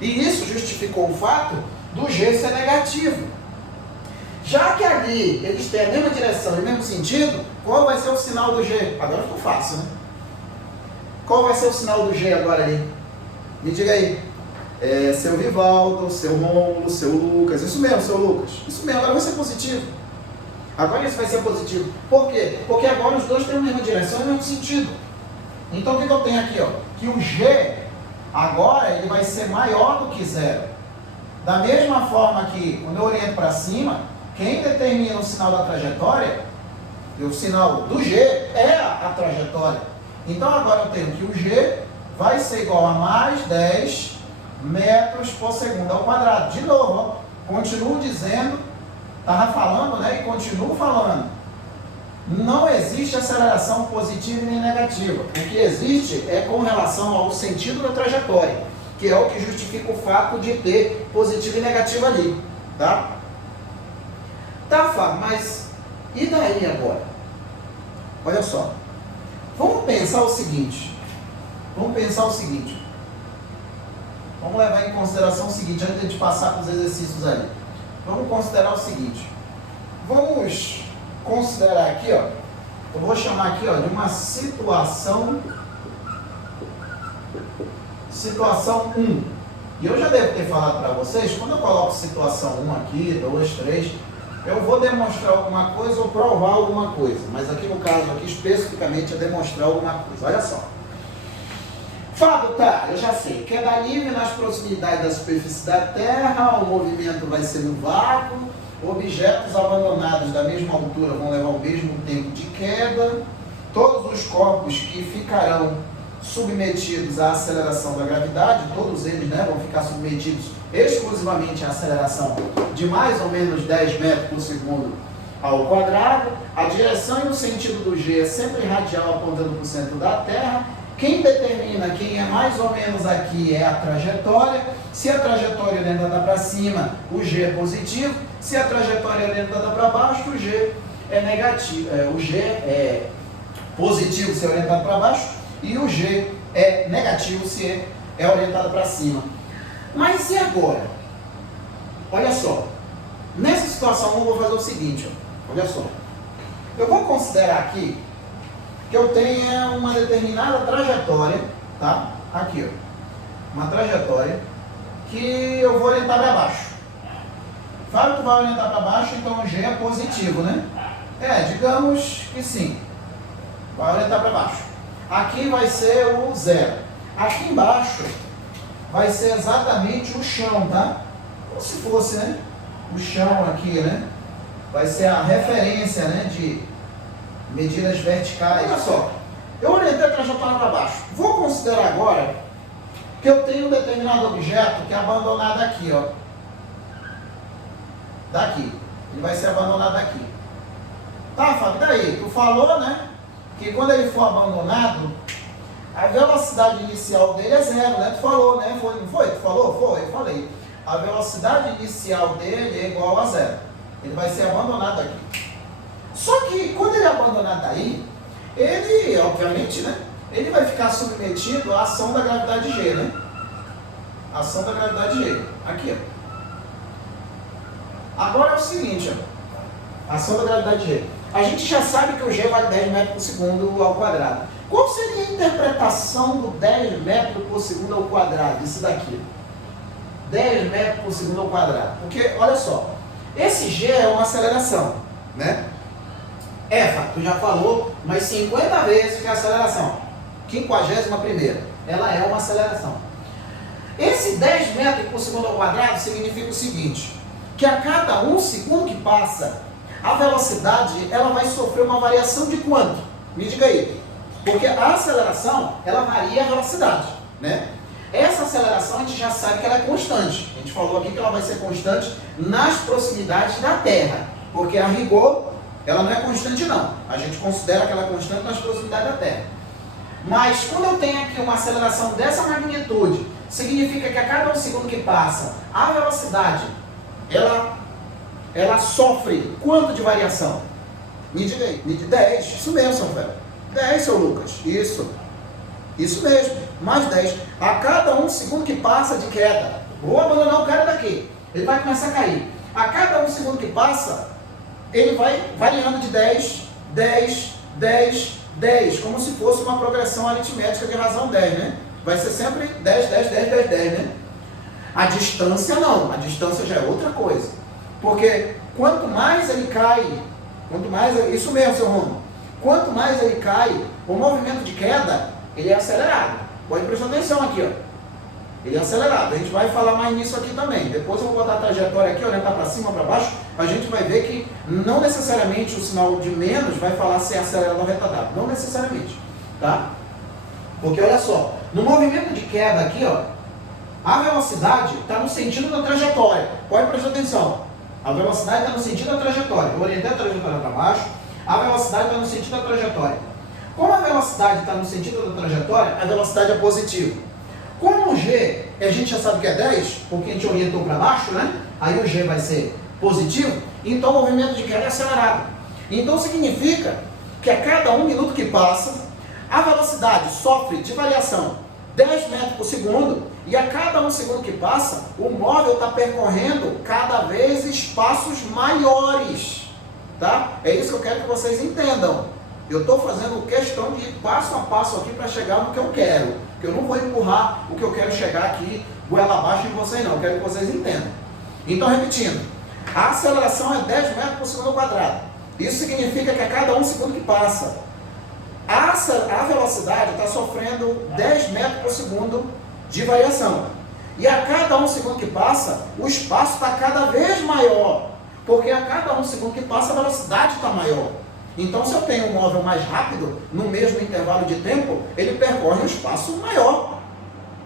E isso justificou o fato do G ser negativo. Já que ali eles têm a mesma direção e o mesmo sentido, qual vai ser o sinal do G? Agora ficou fácil, né? Qual vai ser o sinal do G agora ali? Me diga aí. Seu Vivaldo, seu Rômulo, seu Lucas. Isso mesmo, seu Lucas. Isso mesmo, agora vai ser positivo. Agora isso vai ser positivo. Por quê? Porque agora os dois têm a mesma direção e o mesmo sentido. Então o que eu tenho aqui? Ó? Que o G, agora, ele vai ser maior do que zero. Da mesma forma que, quando eu oriento para cima, quem determina o sinal da trajetória, o sinal do G é a trajetória. Então agora eu tenho que o G vai ser igual a mais 10 metros por segundo ao quadrado. De novo, ó, continuo dizendo, estava falando, né, e continuo falando. Não existe aceleração positiva nem negativa. O que existe é com relação ao sentido da trajetória, que é o que justifica o fato de ter positivo e negativo ali, tá? Tá, Fábio, mas e daí agora? Olha só. Vamos pensar o seguinte. Vamos levar em consideração o seguinte, antes de passar para os exercícios ali. Vamos considerar o seguinte. Vamos considerar aqui, ó. Eu vou chamar aqui, ó, de uma situação 1. E eu já devo ter falado para vocês, quando eu coloco situação 1 aqui, 2, 3, eu vou demonstrar alguma coisa ou provar alguma coisa. Mas aqui no caso, aqui especificamente, é demonstrar alguma coisa. Olha só. Fato, tá, eu já sei. Queda livre nas proximidades da superfície da Terra, o movimento vai ser no vácuo, objetos abandonados da mesma altura vão levar o mesmo tempo de queda, todos os corpos que ficarão submetidos à aceleração da gravidade, todos eles, né, vão ficar submetidos exclusivamente à aceleração de mais ou menos 10 metros por segundo ao quadrado, a direção e o sentido do G é sempre radial apontando para o centro da Terra. Quem determina quem é mais ou menos aqui é a trajetória. Se a trajetória é orientada para cima, o G é positivo. Se a trajetória é orientada para baixo, o G é negativo. O G é positivo se é orientado para baixo e o G é negativo se é orientado para cima. Mas e agora? Olha só. Nessa situação eu vou fazer o seguinte. Olha só. Eu vou considerar aqui que eu tenha uma determinada trajetória, tá? Aqui, ó. Uma trajetória que eu vou orientar para baixo. Fala que vai orientar para baixo, então o G é positivo, né? Digamos que sim. Vai orientar para baixo. Aqui vai ser o 0. Aqui embaixo vai ser exatamente o chão, tá? Como se fosse, né? O chão aqui, né? Vai ser a referência, né? De medidas verticais. Olha só, eu orientei a trajetória para baixo. Vou considerar agora que eu tenho um determinado objeto que é abandonado aqui, ó. Daqui. Ele vai ser abandonado aqui. Tá, Fábio? Daí, tu falou, né? Que quando ele for abandonado, a velocidade inicial dele é 0, né? Tu falou, né? Foi, não foi? Tu falou? Foi, eu falei. A velocidade inicial dele é igual a 0. Ele vai ser abandonado aqui. Só que quando ele é abandonado aí, ele, obviamente, né? Ele vai ficar submetido à ação da gravidade G, né? A ação da gravidade G. Aqui, ó. Agora é o seguinte, ó. Ação da gravidade G. A gente já sabe que o G vale 10 metros por segundo ao quadrado. Qual seria a interpretação do 10 metros por segundo ao quadrado? Isso daqui. 10 metros por segundo ao quadrado. Porque, olha só, esse G é uma aceleração, né? Tu já falou, mas 50 vezes que é a aceleração. 51ª. Ela é uma aceleração. Esse 10 metros por segundo ao quadrado significa o seguinte, que a cada 1 segundo que passa, a velocidade ela vai sofrer uma variação de quanto? Me diga aí. Porque a aceleração, ela varia a velocidade, né? Essa aceleração a gente já sabe que ela é constante. A gente falou aqui que ela vai ser constante nas proximidades da Terra. Porque a rigor, ela não é constante não. A gente considera que ela é constante nas proximidades da Terra. Mas quando eu tenho aqui uma aceleração dessa magnitude, significa que a cada 1 segundo que passa, a velocidade, ela sofre quanto de variação? Me diga aí. 10. Isso mesmo, São Félix. 10, seu Lucas. Isso mesmo. Mais 10. A cada 1 segundo que passa de queda, vou abandonar o cara daqui. Ele vai começar a cair. A cada 1 segundo que passa, ele vai variando de 10, 10, 10, 10, como se fosse uma progressão aritmética de razão 10, né? Vai ser sempre 10, 10, 10, 10, 10, né? A distância não, a distância já é outra coisa. Porque quanto mais ele cai, isso mesmo, seu Romo, quanto mais ele cai, o movimento de queda, ele é acelerado. Pode prestar atenção aqui, ó. Ele é acelerado. A gente vai falar mais nisso aqui também. Depois eu vou botar a trajetória aqui, orientar para cima, para baixo. A gente vai ver que não necessariamente o sinal de menos vai falar se é acelerado ou retardado. Não necessariamente, tá? Porque olha só, no movimento de queda aqui, ó, a velocidade está no sentido da trajetória. Pode prestar atenção. A velocidade está no sentido da trajetória. Eu orientei a trajetória para baixo. A velocidade está no sentido da trajetória. Como a velocidade está no sentido da trajetória, a velocidade é positiva. Como o G, a gente já sabe que é 10, porque a gente orientou para baixo, né? Aí o G vai ser positivo, então o movimento de queda é acelerado. Então significa que a cada 1 minuto que passa, A velocidade sofre de variação 10 metros por segundo, e a cada 1 segundo que passa, o móvel está percorrendo cada vez espaços maiores, tá? É isso que eu quero que vocês entendam. Eu estou fazendo questão de ir passo a passo aqui para chegar no que eu quero, que eu não vou empurrar o que eu quero chegar aqui goela abaixo de vocês não, eu quero que vocês entendam. Então, repetindo, a aceleração é 10 metros por segundo quadrado. Isso significa que a cada 1 segundo que passa, a velocidade está sofrendo 10 metros por segundo de variação. E a cada 1 segundo que passa, o espaço está cada vez maior. Porque a cada 1 segundo que passa, a velocidade está maior. Então, se eu tenho um móvel mais rápido, no mesmo intervalo de tempo, ele percorre um espaço maior.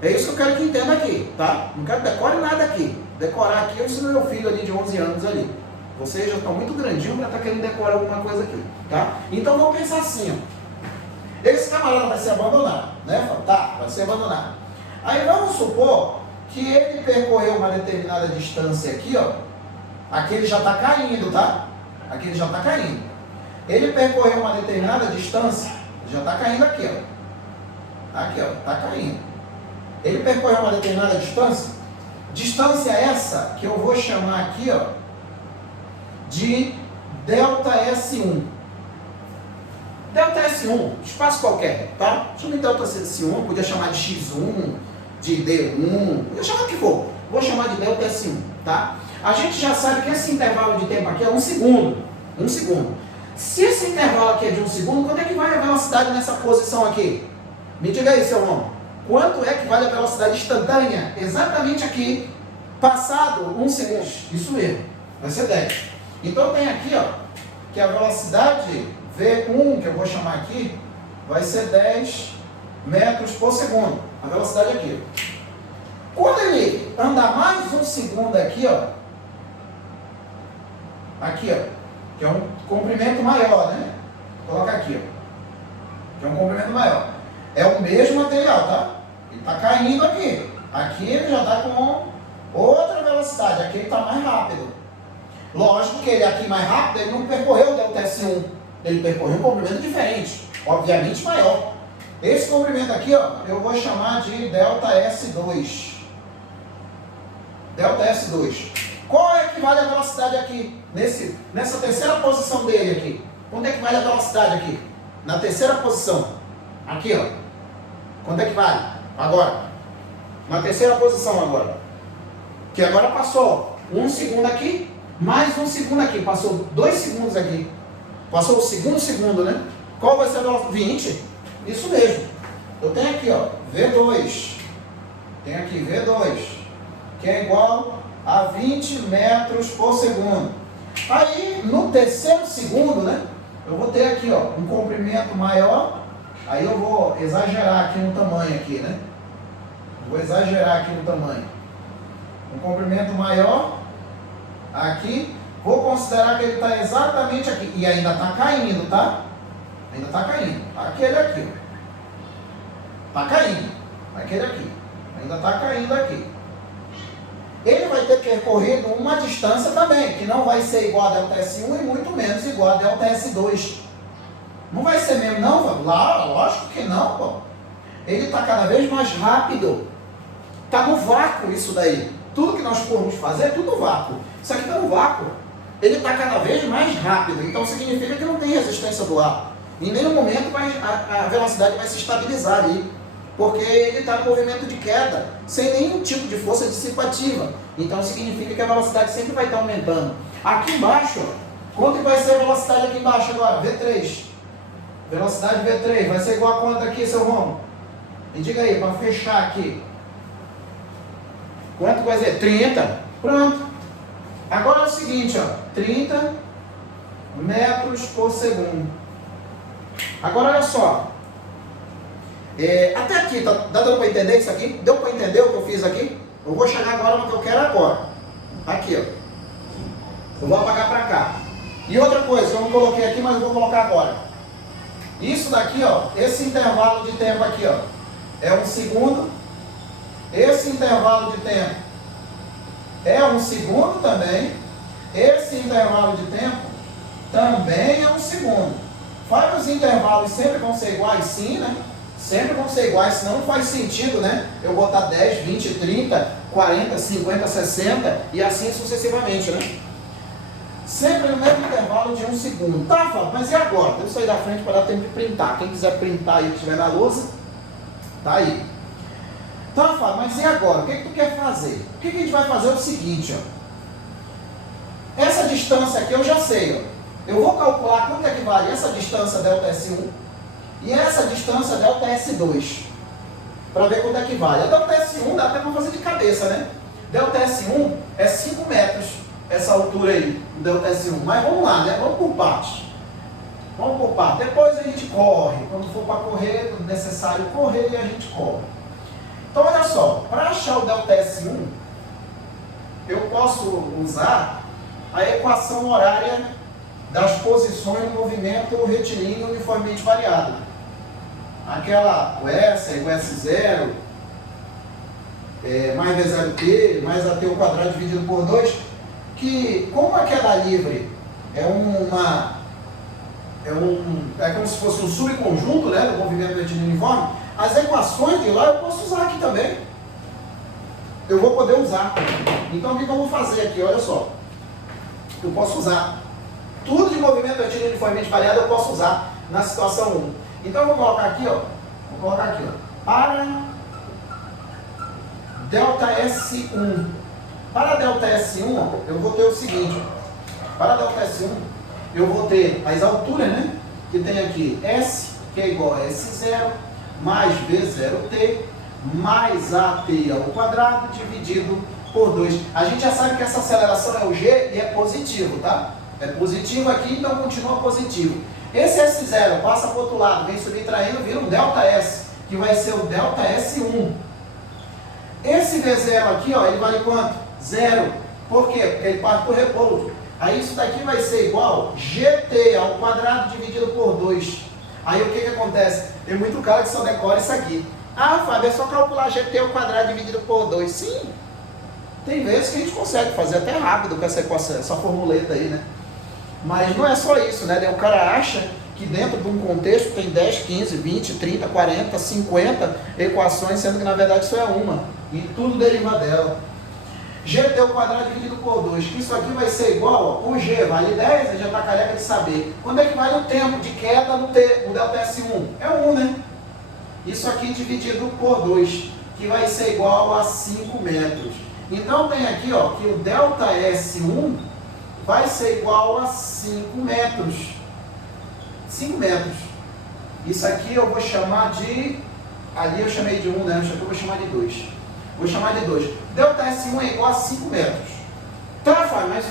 É isso que eu quero que entenda aqui, tá? Não quero decore nada aqui. Decorar aqui, eu ensino meu filho ali de 11 anos ali. Vocês já estão muito grandinhos para estar querendo decorar alguma coisa aqui, tá? Então, vamos pensar assim, ó. Esse camarada vai ser abandonado, né? Tá, vai ser abandonado. Aí vamos supor que ele percorreu uma determinada distância aqui, ó. Aqui ele já está caindo, tá? Aqui ele já está caindo. Ele percorreu uma determinada distância, já está caindo aqui, ó. Aqui, ó, está caindo. Ele percorreu uma determinada distância. Distância essa que eu vou chamar aqui, ó, de delta S1. Delta S1, espaço qualquer, tá? Chama de delta S1, podia chamar de X1, de D1, podia chamar o que for. Vou chamar de delta S1, tá? A gente já sabe que esse intervalo de tempo aqui é 1 segundo. 1 segundo. Se esse intervalo aqui é de 1 segundo, quanto é que vale a velocidade nessa posição aqui? Me diga aí, seu nome. Quanto é que vale a velocidade instantânea? Exatamente aqui, passado 1 segundo. Isso mesmo, vai ser 10. Então tem aqui, ó, que a velocidade V1, que eu vou chamar aqui, vai ser 10 metros por segundo. A velocidade aqui. Quando ele andar mais 1 segundo aqui, ó, aqui, ó, que é um comprimento maior, né? Coloca aqui, ó, que é um comprimento maior. É o mesmo material, tá? Ele está caindo aqui. Aqui ele já está com outra velocidade. Aqui ele está mais rápido. Lógico que ele aqui mais rápido, ele não percorreu o delta S1. Ele percorreu um comprimento diferente, obviamente maior. Esse comprimento aqui, ó, eu vou chamar de delta S2. Delta S2. Qual é que vale a velocidade aqui? Nessa terceira posição dele aqui. Quanto é que vale a velocidade aqui? Na terceira posição. Aqui, ó. Quanto é que vale? Agora. Na terceira posição agora. Que agora passou 1 segundo aqui, mais 1 segundo aqui. Passou 2 segundos aqui. Passou o segundo, né? Qual vai ser a velocidade? 20. Isso mesmo. Eu tenho aqui, ó, V2. Tenho aqui V2. Que é igual a 20 metros por segundo. Aí, no terceiro segundo, né? Eu vou ter aqui, ó, um comprimento maior. Aí eu vou exagerar aqui no tamanho aqui, né? Vou exagerar aqui no tamanho. Um comprimento maior aqui. Vou considerar que ele está exatamente aqui. E ainda está caindo, tá? Ainda está caindo. Aquele aqui, ó. Está caindo. Aquele aqui. Ainda está caindo aqui. Ele vai ter percorrido uma distância também, que não vai ser igual a delta S1 e muito menos igual a delta S2. Não vai ser mesmo não, lá, lógico que não, pô. Ele está cada vez mais rápido. Está no vácuo isso daí. Tudo que nós formos fazer é tudo no vácuo. Isso aqui está no vácuo. Ele está cada vez mais rápido. Então significa que não tem resistência do ar. Em nenhum momento a velocidade vai se estabilizar ali. Porque ele está no movimento de queda, sem nenhum tipo de força dissipativa. Então significa que a velocidade sempre vai estar aumentando. Aqui embaixo, ó, quanto vai ser a velocidade aqui embaixo agora? V3. Velocidade V3 vai ser igual a quanto aqui, seu Romo? Me diga aí, para fechar aqui. Quanto vai ser? 30. Pronto. Agora é o seguinte, ó, 30 metros por segundo. Agora olha só. Até aqui, tá dando para entender isso aqui? Deu para entender o que eu fiz aqui? Eu vou chegar agora no que eu quero agora. Aqui, ó. Eu vou apagar para cá. E outra coisa, eu não coloquei aqui, mas eu vou colocar agora. Isso daqui, ó, esse intervalo de tempo aqui, ó, é 1 segundo. Esse intervalo de tempo é 1 segundo também. Esse intervalo de tempo também é 1 segundo. Fábio, os intervalos sempre vão ser iguais? Sim, né? Sempre vão ser iguais, senão não faz sentido, né? Eu botar 10, 20, 30, 40, 50, 60 e assim sucessivamente, né? Sempre no mesmo intervalo de 1 segundo. Tá, Fábio, mas e agora? Deixa eu sair da frente para dar tempo de printar. Quem quiser printar aí, que estiver na lousa, tá aí. Tá, Fábio, mas e agora? O que tu quer fazer? O que a gente vai fazer é o seguinte, ó. Essa distância aqui eu já sei, ó. Eu vou calcular quanto é que vale essa distância ΔS1 e essa distância ΔS2. Para ver quanto é que vale. A ΔS1 dá até para fazer de cabeça, né? ΔS1 é 5 metros, essa altura aí, o ΔS1. Mas vamos lá, né? Vamos por partes. Vamos por partes. Depois a gente corre. Quando for para correr, é necessário correr e a gente corre. Então, olha só. Para achar o ΔS1, eu posso usar a equação horária das posições do movimento retilíneo uniformemente variado. Aquela, o S é igual a S0, mais V0T, mais AT ao quadrado dividido por 2, que como a queda livre é como se fosse um subconjunto, né, do movimento retilíneo uniforme, as equações de lá eu posso usar aqui também. Eu vou poder usar. Então o que eu vou fazer aqui? Olha só. Eu posso usar. Tudo de movimento retilíneo uniformemente variado eu posso usar na situação 1. Então eu vou colocar aqui, ó. Vou colocar aqui, ó. Para ΔS1. Para ΔS1, ó, eu vou ter o seguinte. Ó. Para ΔS1, eu vou ter as alturas, né? Que tem aqui S, que é igual a S0, mais V0T, mais AT ao quadrado, dividido por 2. A gente já sabe que essa aceleração é o G e é positivo, tá? É positivo aqui, então continua positivo. Esse S0 passa para o outro lado, vem subtraindo, vira um ΔS, que vai ser o ΔS1. Esse V0 aqui, ó, ele vale quanto? 0. Por quê? Porque ele parte por repouso. Aí isso daqui vai ser igual GT ao quadrado dividido por 2. Aí o que acontece? Tem muito cara que só decora isso aqui. Ah, Fábio, é só calcular GT ao quadrado dividido por 2. Sim. Tem vezes que a gente consegue fazer até rápido com essa equação, essa formuleta aí, né? Mas não é só isso, né? O cara acha que dentro de um contexto tem 10, 15, 20, 30, 40, 50 equações, sendo que na verdade isso é uma. E tudo deriva dela. GT ao quadrado dividido por 2. Isso aqui vai ser igual, ó, o G vale 10, a gente já está careca de saber. Quando é que vale o tempo de queda no ΔS1? É 1, né? Isso aqui dividido por 2, que vai ser igual a 5 metros. Então tem aqui, ó, que o ΔS1 vai ser igual a 5 metros. 5 metros. Isso aqui eu vou chamar de... Ali eu chamei de 1, né? Isso aqui eu vou chamar de 2. Vou chamar de 2. ΔS1 é igual a 5 metros. Tá, Fábio, mas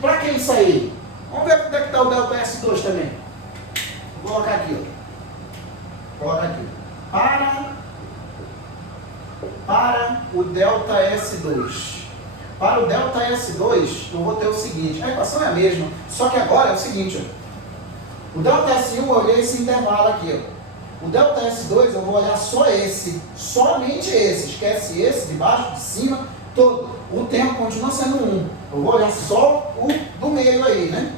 para que isso aí? Vamos ver quanto é que está o ΔS2 também. Vou colocar aqui, ó. Vou colocar aqui. Para o ΔS2. Para o ΔS2, eu vou ter o seguinte. A equação é a mesma, só que agora é o seguinte. Ó. O ΔS1 eu olhei esse intervalo aqui, ó. O ΔS2 eu vou olhar só esse, somente esse, esquece esse, de baixo, de cima, todo. O tempo continua sendo 1. Eu vou olhar só o do meio aí, né?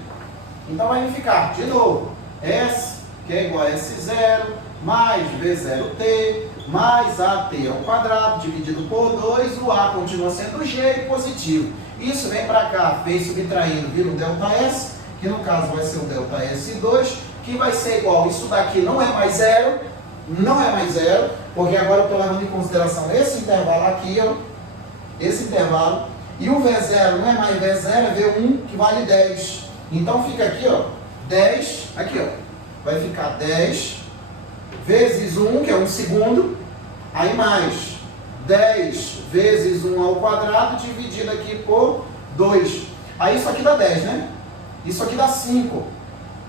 Então vai me ficar, de novo, S, que é igual a S0, mais V0T, mais AT ao quadrado, dividido por 2, o A continua sendo G e positivo. Isso vem para cá, vem subtraindo, vira o ΔS, que no caso vai ser o ΔS2, que vai ser igual, isso daqui não é mais 0, porque agora eu estou levando em consideração esse intervalo aqui, ó, esse intervalo, e o V0 não é mais V0, é V1, que vale 10. Então fica aqui, ó, 10, aqui, ó, vai ficar 10 vezes 1, que é 1 segundo, aí mais 10 vezes 1 ao quadrado, dividido aqui por 2. Aí isso aqui dá 10, né? Isso aqui dá 5.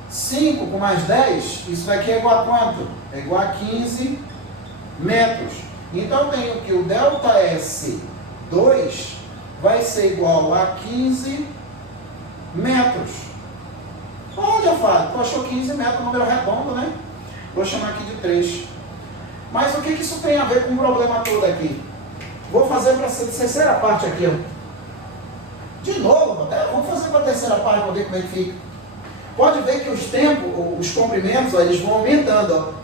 5 com mais 10, isso daqui é igual a quanto? É igual a 15 metros. Então eu tenho que o ΔS2 vai ser igual a 15 metros. Olha, Fábio, tu achou 15 metros, número redondo, né? Vou chamar aqui de 3. Mas o que isso tem a ver com o problema todo aqui? Vou fazer para a terceira parte aqui, ó. De novo, vamos fazer para a terceira parte para ver como é que fica. Pode ver que os tempos, os comprimentos, ó, eles vão aumentando.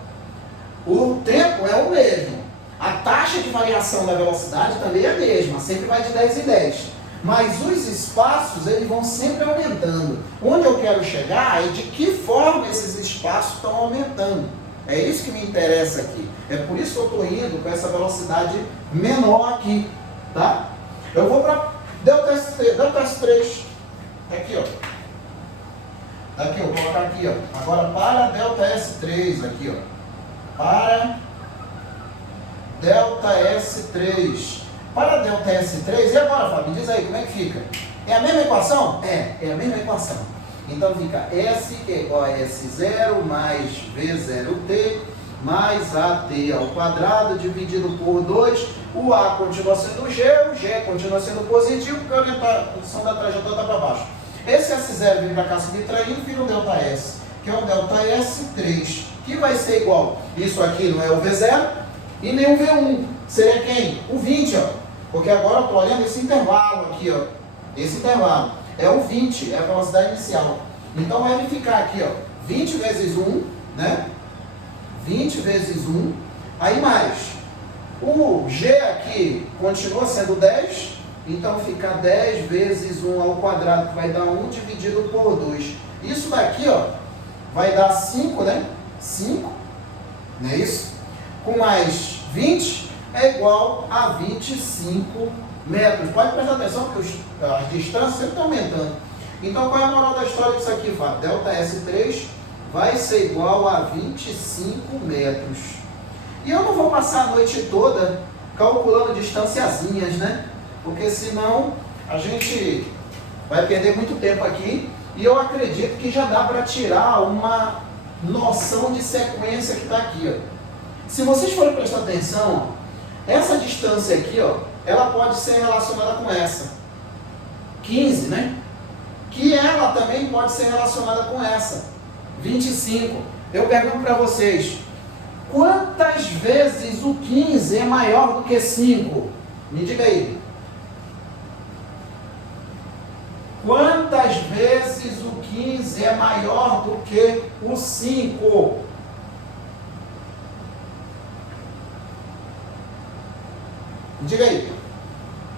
Ó. O tempo é o mesmo. A taxa de variação da velocidade também é a mesma, sempre vai de 10 em 10. Mas os espaços, eles vão sempre aumentando. Onde eu quero chegar é de que forma esses espaços estão aumentando. É isso que me interessa aqui. É por isso que eu estou indo com essa velocidade menor aqui. Tá? Eu vou para ΔS3. Aqui, ó. Aqui, eu vou colocar aqui, ó. Agora para ΔS3, aqui, ó. Para ΔS3. Para ΔS3, e agora, Fábio? Diz aí, como é que fica? É a mesma equação? É a mesma equação. Então fica S igual a S0 mais V0T mais AT ao quadrado dividido por 2. O A continua sendo G, o G continua sendo positivo, porque a orientação da trajetória está para baixo. Esse S0 vem para cá subtraindo, fica um ΔS, que é um ΔS3, que vai ser igual. Isso aqui não é o V0 e nem o V1. Seria quem? O 20, ó. Porque agora eu estou olhando esse intervalo aqui, ó. Esse intervalo. É o 20, é a velocidade inicial. Então vai ficar aqui, ó. 20 vezes 1, né? 20 vezes 1. Aí mais. O G aqui continua sendo 10. Então fica 10 vezes 1 ao quadrado, que vai dar 1 dividido por 2. Isso daqui, ó, vai dar 5, né? 5. Não é isso? Com mais 20 é igual a 25 metros. Pode prestar atenção, porque as distâncias sempre estão aumentando. Então, qual é a moral da história disso aqui, Fábio? ΔS3 vai ser igual a 25 metros. E eu não vou passar a noite toda calculando distanciazinhas, né? Porque senão a gente vai perder muito tempo aqui. E eu acredito que já dá para tirar uma noção de sequência que está aqui, ó. Se vocês forem prestar atenção, ó, essa distância aqui, ó, ela pode ser relacionada com essa. 15, né? Que ela também pode ser relacionada com essa. 25. Eu pergunto para vocês, quantas vezes o 15 é maior do que 5? Me diga aí. Quantas vezes o 15 é maior do que o 5? Diga aí.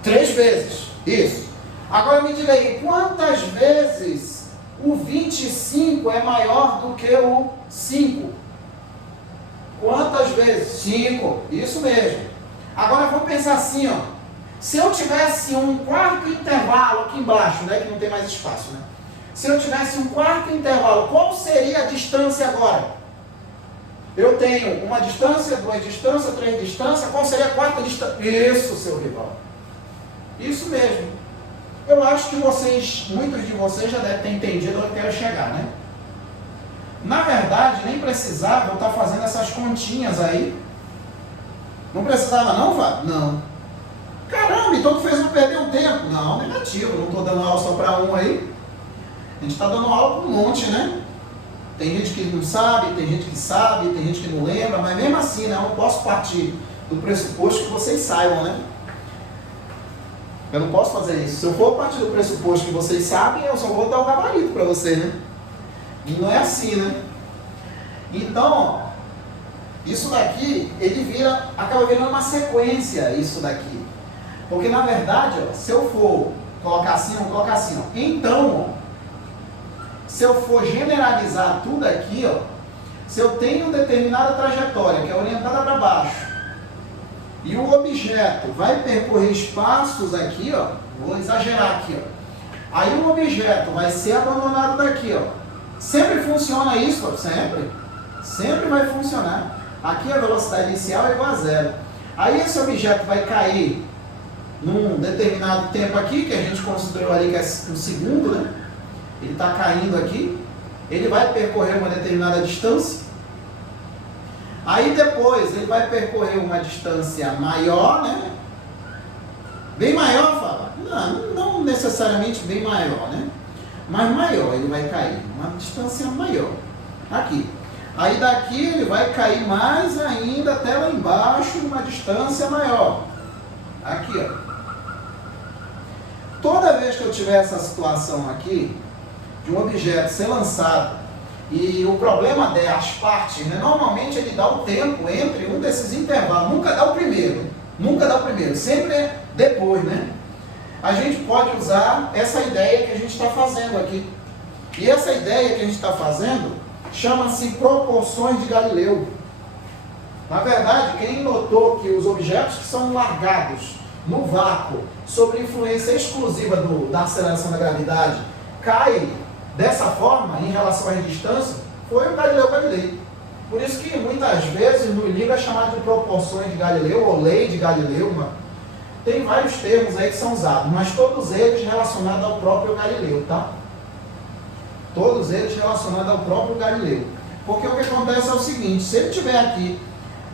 3 vezes. Isso. Agora me diga aí, quantas vezes o 25 é maior do que o 5? Quantas vezes? 5. Isso mesmo. Agora vamos pensar assim, ó. Se eu tivesse um quarto intervalo aqui embaixo, né, que não tem mais espaço, né? Se eu tivesse um quarto intervalo, qual seria a distância agora? Eu tenho uma distância, 2 distâncias, 3 distâncias, qual seria a quarta distância? Isso, seu rival. Isso mesmo. Eu acho que muitos de vocês já devem ter entendido onde eu quero chegar, né? Na verdade, nem precisava eu estar fazendo essas continhas aí. Não precisava não, Fábio? Não. Caramba, então tu fez eu perder um tempo. Não, negativo, não estou dando aula só para um aí. A gente está dando aula para um monte, né? Tem gente que não sabe, tem gente que sabe, tem gente que não lembra, mas mesmo assim, né, eu não posso partir do pressuposto que vocês saibam, né? Eu não posso fazer isso. Se eu for partir do pressuposto que vocês sabem, eu só vou dar o gabarito para vocês, né? E não é assim, né? Então, ó, isso daqui, acaba virando uma sequência, isso daqui. Porque, na verdade, ó, se eu for colocar assim, eu vou colocar assim, ó. Então, ó, se eu for generalizar tudo aqui, ó, se eu tenho determinada trajetória que é orientada para baixo e o objeto vai percorrer espaços aqui, ó, vou exagerar aqui, ó, aí o objeto vai ser abandonado daqui, ó. Sempre funciona isso, ó, sempre vai funcionar. Aqui a velocidade inicial é igual a 0. Aí esse objeto vai cair num determinado tempo aqui, que a gente considerou ali que é um segundo, né? Ele está caindo aqui, ele vai percorrer uma determinada distância, aí depois ele vai percorrer uma distância maior, né? Bem maior, fala? Não necessariamente bem maior, né? Mas maior, ele vai cair, uma distância maior, aqui. Aí daqui ele vai cair mais ainda até lá embaixo, uma distância maior, aqui, ó. Toda vez que eu tiver essa situação aqui, de um objeto ser lançado e o problema das partes, né, normalmente ele dá o tempo entre um desses intervalos, nunca dá o primeiro, sempre é depois, né? A gente pode usar essa ideia que a gente está fazendo aqui. E essa ideia que a gente está fazendo chama-se proporções de Galileu. Na verdade, quem notou que os objetos que são largados no vácuo, sob influência exclusiva da aceleração da gravidade, caem dessa forma em relação às distâncias, foi o Galileu Galilei. Por isso que muitas vezes no livro é chamado de proporções de Galileu ou lei de Galileu. Tem vários termos aí que são usados, mas todos eles relacionados ao próprio Galileu, tá? Todos eles relacionados ao próprio Galileu. Porque o que acontece é o seguinte, se ele estiver aqui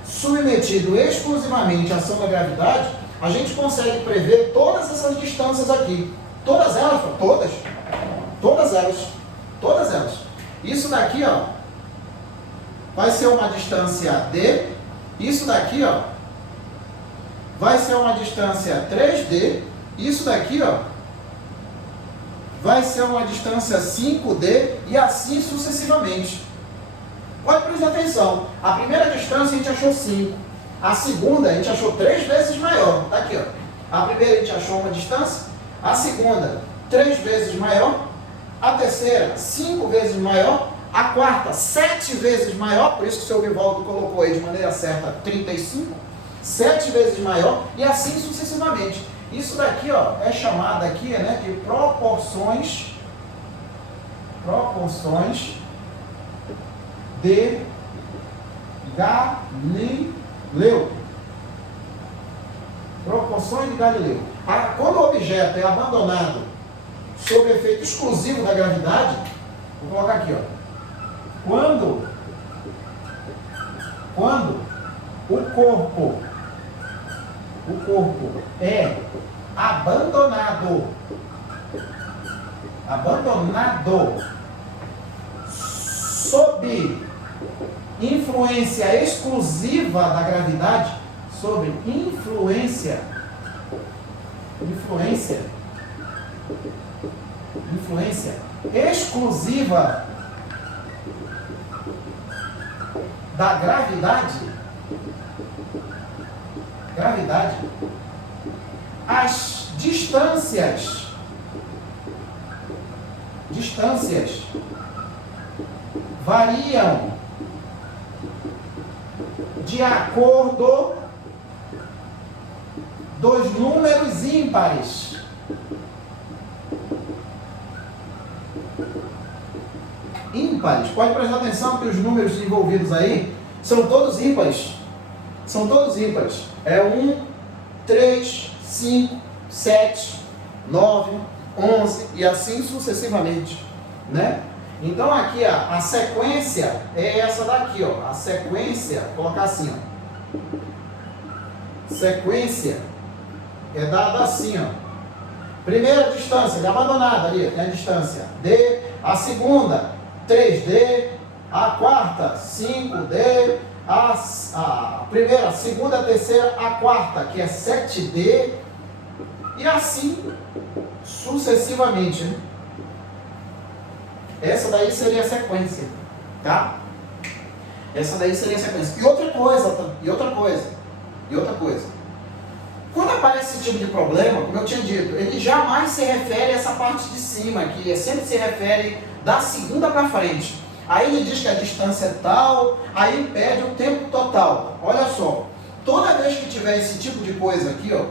submetido exclusivamente à ação da gravidade, a gente consegue prever todas essas distâncias aqui. Todas elas, todas elas. Isso daqui, ó, vai ser uma distância D. Isso daqui, ó, vai ser uma distância 3D. Isso daqui, ó, vai ser uma distância 5D e assim sucessivamente. Pode prestar atenção. A primeira distância a gente achou 5. A segunda a gente achou 3 vezes maior. Está aqui, ó. A primeira a gente achou uma distância. A segunda, 3 vezes maior. A terceira, 5 vezes maior. A quarta, 7 vezes maior. Por isso que o seu Vivaldo colocou aí de maneira certa 35. 7 vezes maior. E assim sucessivamente. Isso daqui, ó, é chamado aqui, né, de proporções de Galileu. Proporções de Galileu. Quando o objeto é abandonado sob efeito exclusivo da gravidade, vou colocar aqui, ó. Quando o corpo é abandonado sob influência exclusiva da gravidade, sob influência exclusiva da gravidade, as distâncias variam de acordo dos números ímpares. Pode prestar atenção que os números envolvidos aí são todos ímpares. É 1, 3, 5, 7, 9, 11 e assim sucessivamente, né? Então aqui a sequência é essa daqui, ó. A sequência, vou colocar assim, ó. Sequência é dada assim, ó. Primeira distância, de abandonada ali, tem a distância D. A segunda, 3D. A quarta, 5D. A primeira, a segunda, a terceira, a quarta, que é 7D. E assim sucessivamente, né? Essa daí seria a sequência, tá? Essa daí seria a sequência. E outra coisa. Quando aparece esse tipo de problema, como eu tinha dito, ele jamais se refere a essa parte de cima aqui, sempre se refere da segunda para frente. Aí ele diz que a distância é tal, aí pede o tempo total. Olha só, toda vez que tiver esse tipo de coisa aqui, ó,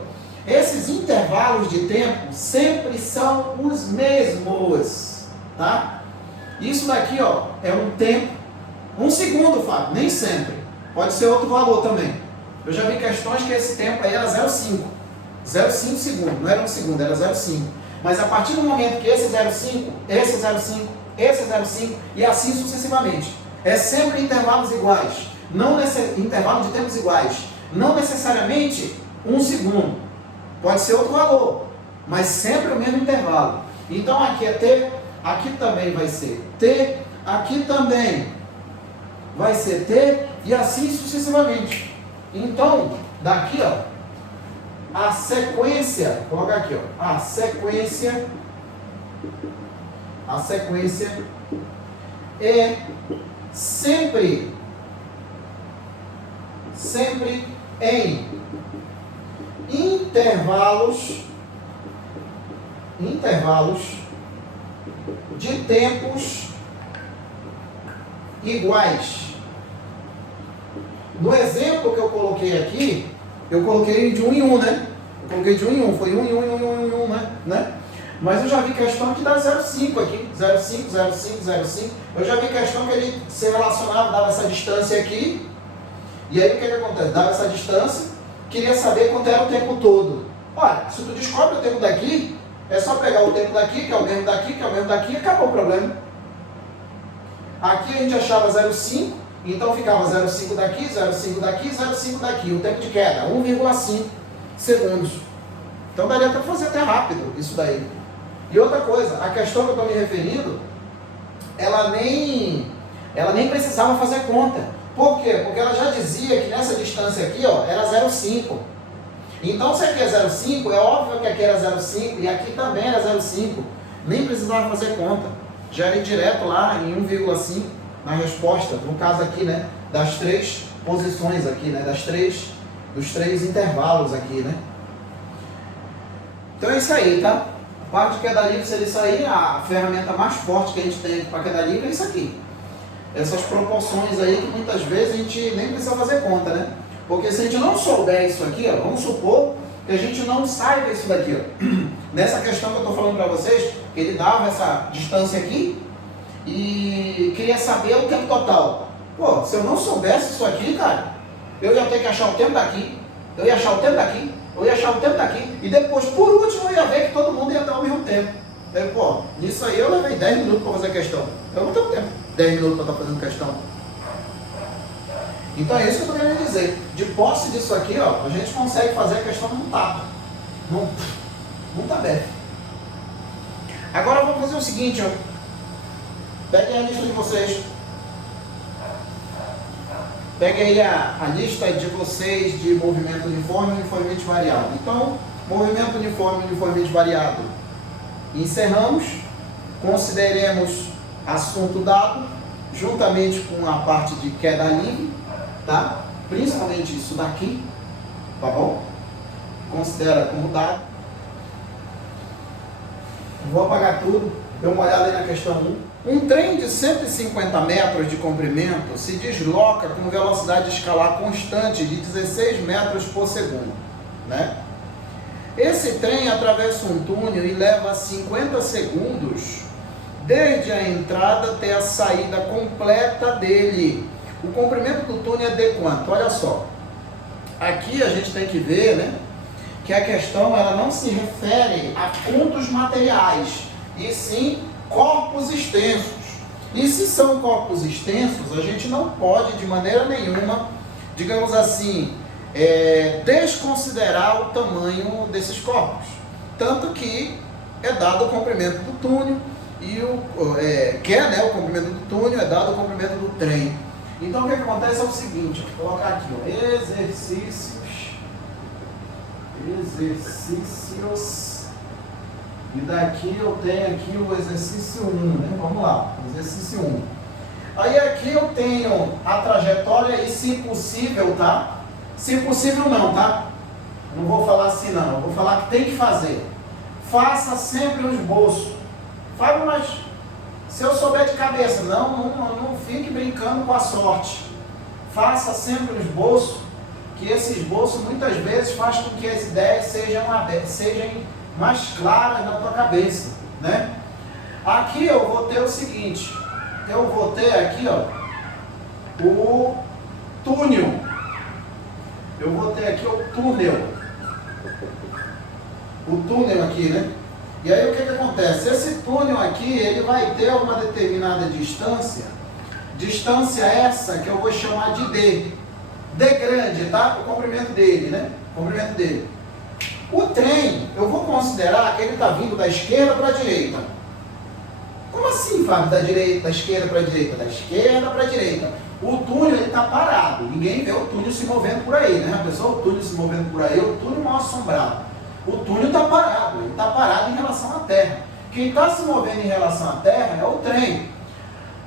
esses intervalos de tempo sempre são os mesmos, tá? Isso daqui, ó, é um tempo, 1 segundo, Fábio, nem sempre. Pode ser outro valor também. Eu já vi questões que esse tempo aí era 0,5. 0,5 segundo, não era 1 segundo, era 0,5. Mas a partir do momento que esse 0,5, esse 0,5, esse 0,5 e assim sucessivamente. É sempre intervalos iguais, intervalos de tempos iguais. Não necessariamente 1 segundo. Pode ser outro valor, mas sempre o mesmo intervalo. Então aqui é T, aqui também vai ser T, aqui também vai ser T e assim sucessivamente. Então, daqui, ó, a sequência, vou colocar aqui, ó, a sequência A sequência é sempre em intervalos de tempos iguais. No exemplo que eu coloquei aqui, eu coloquei de 1 em 1, né? Eu coloquei de 1 em 1, foi 1 em 1 em 1 em 1, né? Mas eu já vi questão que dá 0,5 aqui, 0,5, 0,5, 0,5. Eu já vi questão que ele se relacionava, dava essa distância aqui. E aí o que acontece? Dava essa distância, queria saber quanto era o tempo todo. Olha, se tu descobre o tempo daqui, é só pegar o tempo daqui, que é o mesmo daqui, que é o mesmo daqui, e acabou o problema. Aqui a gente achava 0,5, então ficava 0,5 daqui, 0,5 daqui, 0,5 daqui. O tempo de queda, 1,5 segundos. Então daria para fazer até rápido isso daí. E outra coisa, a questão que eu estou me referindo, ela nem precisava fazer conta. Por quê? Porque ela já dizia que nessa distância aqui, ó, era 0,5. Então, se aqui é 0,5, é óbvio que aqui era 0,5 e aqui também era 0,5. Nem precisava fazer conta. Já era direto lá em 1,5 na resposta. No caso aqui, né, das 3 posições aqui, né, dos três intervalos aqui, né. Então é isso aí, tá? A parte de queda livre seria isso aí. A ferramenta mais forte que a gente tem para queda livre é isso aqui. Essas proporções aí que muitas vezes a gente nem precisa fazer conta, né? Porque se a gente não souber isso aqui, ó, vamos supor que a gente não saiba isso daqui, ó. Nessa questão que eu estou falando para vocês, que ele dava essa distância aqui e queria saber o tempo total. Pô, se eu não soubesse isso aqui, cara, eu ia ter que achar o tempo daqui, eu ia achar o tempo daqui, eu ia achar o tempo daqui, e depois, por último, eu ia ver que todo mundo ia dar ao mesmo tempo. Aí, pô, nisso aí eu levei 10 minutos para fazer a questão. Eu não tenho tempo, 10 minutos para estar fazendo questão. Então é isso que eu estou querendo dizer. De posse disso aqui, ó, a gente consegue fazer a questão num tapa. Num tabefe. Agora vamos fazer o seguinte, ó. Peguem a lista de vocês. Peguem aí a lista de vocês de movimento uniforme e uniformemente variado. Então, movimento uniforme e uniformemente variado. Encerramos. Consideremos assunto dado, juntamente com a parte de queda livre, tá? Principalmente isso daqui, tá bom? Considera como dado. Vou apagar tudo, dê uma olhada aí na questão 1. Um trem de 150 metros de comprimento se desloca com velocidade escalar constante de 16 metros por segundo, né? Esse trem atravessa um túnel e leva 50 segundos desde a entrada até a saída completa dele. O comprimento do túnel é de quanto? Olha só. Aqui a gente tem que ver, né, que a questão ela não se refere a pontos materiais, e sim corpos extensos. E se são corpos extensos, a gente não pode de maneira nenhuma, digamos assim, desconsiderar o tamanho desses corpos. Tanto que é dado o comprimento do túnel, e o comprimento do túnel é dado o comprimento do trem. Então o que acontece é o seguinte, vou colocar aqui, ó, exercícios, e daqui eu tenho aqui o exercício 1, né? Vamos lá, exercício 1. Aí aqui eu tenho a trajetória e se possível, tá? Se possível não, tá? Não vou falar assim não, eu vou falar que tem que fazer. Faça sempre um esboço. Fábio, mas se eu souber de cabeça, não fique brincando com a sorte. Faça sempre um esboço, que esse esboço muitas vezes faz com que as ideias sejam mais claras na tua cabeça, né? Aqui eu vou ter o seguinte, eu vou ter aqui, ó, o túnel. Eu vou ter aqui o túnel. O túnel aqui, né? E aí o que acontece? Esse túnel aqui, ele vai ter uma determinada distância essa que eu vou chamar de D. D grande, tá? O comprimento dele, né? O comprimento dele. O trem, eu vou considerar que ele está vindo da esquerda para a direita. Como assim, Fábio? Da esquerda para a direita? Da esquerda para a direita. O túnel está parado. Ninguém vê o túnel se movendo por aí, né? A pessoa, o túnel se movendo por aí, o túnel mal assombrado. O túnel está parado. Ele está parado em relação à Terra. Quem está se movendo em relação à Terra é o trem.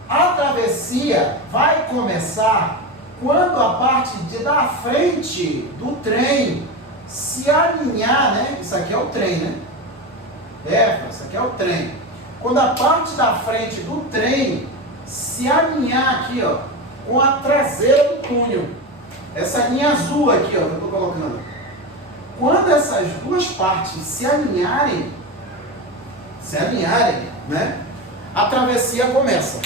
A travessia vai começar quando a parte da frente do trem se alinhar, né? Isso aqui é o trem, né? Isso aqui é o trem. Quando a parte da frente do trem se alinhar aqui, ó, com a traseira do túnel. Essa linha azul aqui, ó, que eu estou colocando. Quando essas duas partes se alinharem, né? A travessia começa.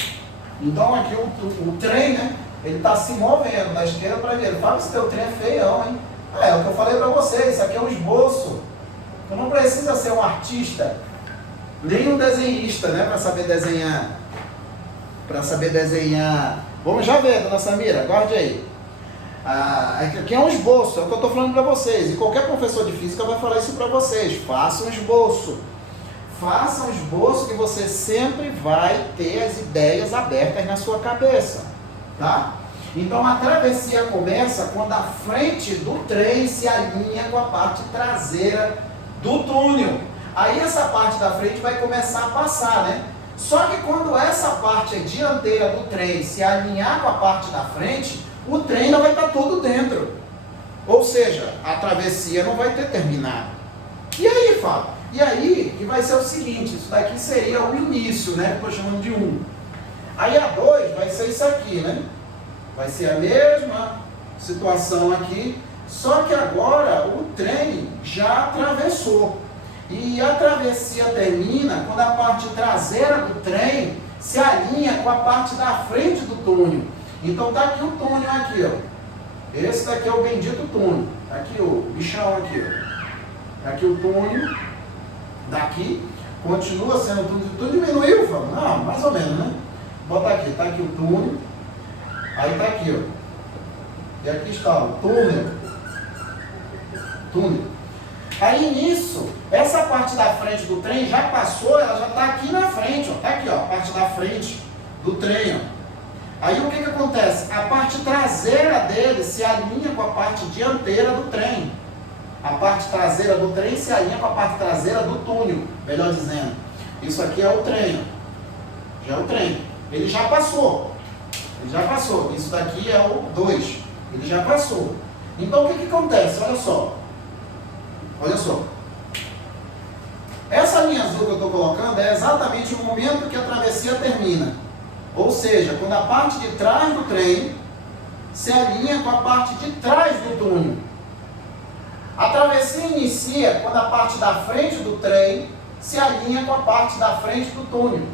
Então aqui o trem, né? Ele está se movendo da esquerda para a direita. Fala se teu trem é feião, hein? É o que eu falei para vocês, isso aqui é um esboço. Tu não precisa ser um artista, nem um desenhista, né? Para saber desenhar. Vamos já ver, dona Samira, guarde aí. Aqui é um esboço, é o que eu estou falando para vocês. E qualquer professor de física vai falar isso para vocês. Faça um esboço. Faça um esboço que você sempre vai ter as ideias abertas na sua cabeça. Tá? Então a travessia começa quando a frente do trem se alinha com a parte traseira do túnel. Aí essa parte da frente vai começar a passar, né? Só que quando essa parte dianteira do trem se alinhar com a parte da frente, o trem ainda vai estar todo dentro. Ou seja, a travessia não vai ter terminado. E aí, Fábio? E aí que vai ser o seguinte, isso daqui seria o início, né? Que eu estou chamando de 1. Aí a 2 vai ser isso aqui, né? Vai ser a mesma situação aqui, só que agora o trem já atravessou. E a travessia termina quando a parte traseira do trem se alinha com a parte da frente do túnel. Então tá aqui o túnel aqui, ó. Esse daqui é o bendito túnel. Tá aqui o bichão aqui, ó. Tá aqui o túnel. Daqui continua sendo túnel. Tudo diminuiu, Fábio? Não, mais ou menos, né? Bota aqui, tá aqui o túnel. Aí tá aqui, ó. E aqui está o túnel. Aí nisso, essa parte da frente do trem já passou, ela já está aqui na frente, ó. Tá aqui, ó, a parte da frente do trem, ó. Aí o que acontece? A parte traseira dele se alinha com a parte dianteira do trem. A parte traseira do trem se alinha com a parte traseira do túnel, melhor dizendo. Isso aqui é o trem, ó. Já é o trem. Ele já passou. Isso daqui é o 2. Ele já passou. Então o que acontece? Olha só. Essa linha azul que eu estou colocando é exatamente o momento que a travessia termina. Ou seja, quando a parte de trás do trem se alinha com a parte de trás do túnel. A travessia inicia quando a parte da frente do trem se alinha com a parte da frente do túnel.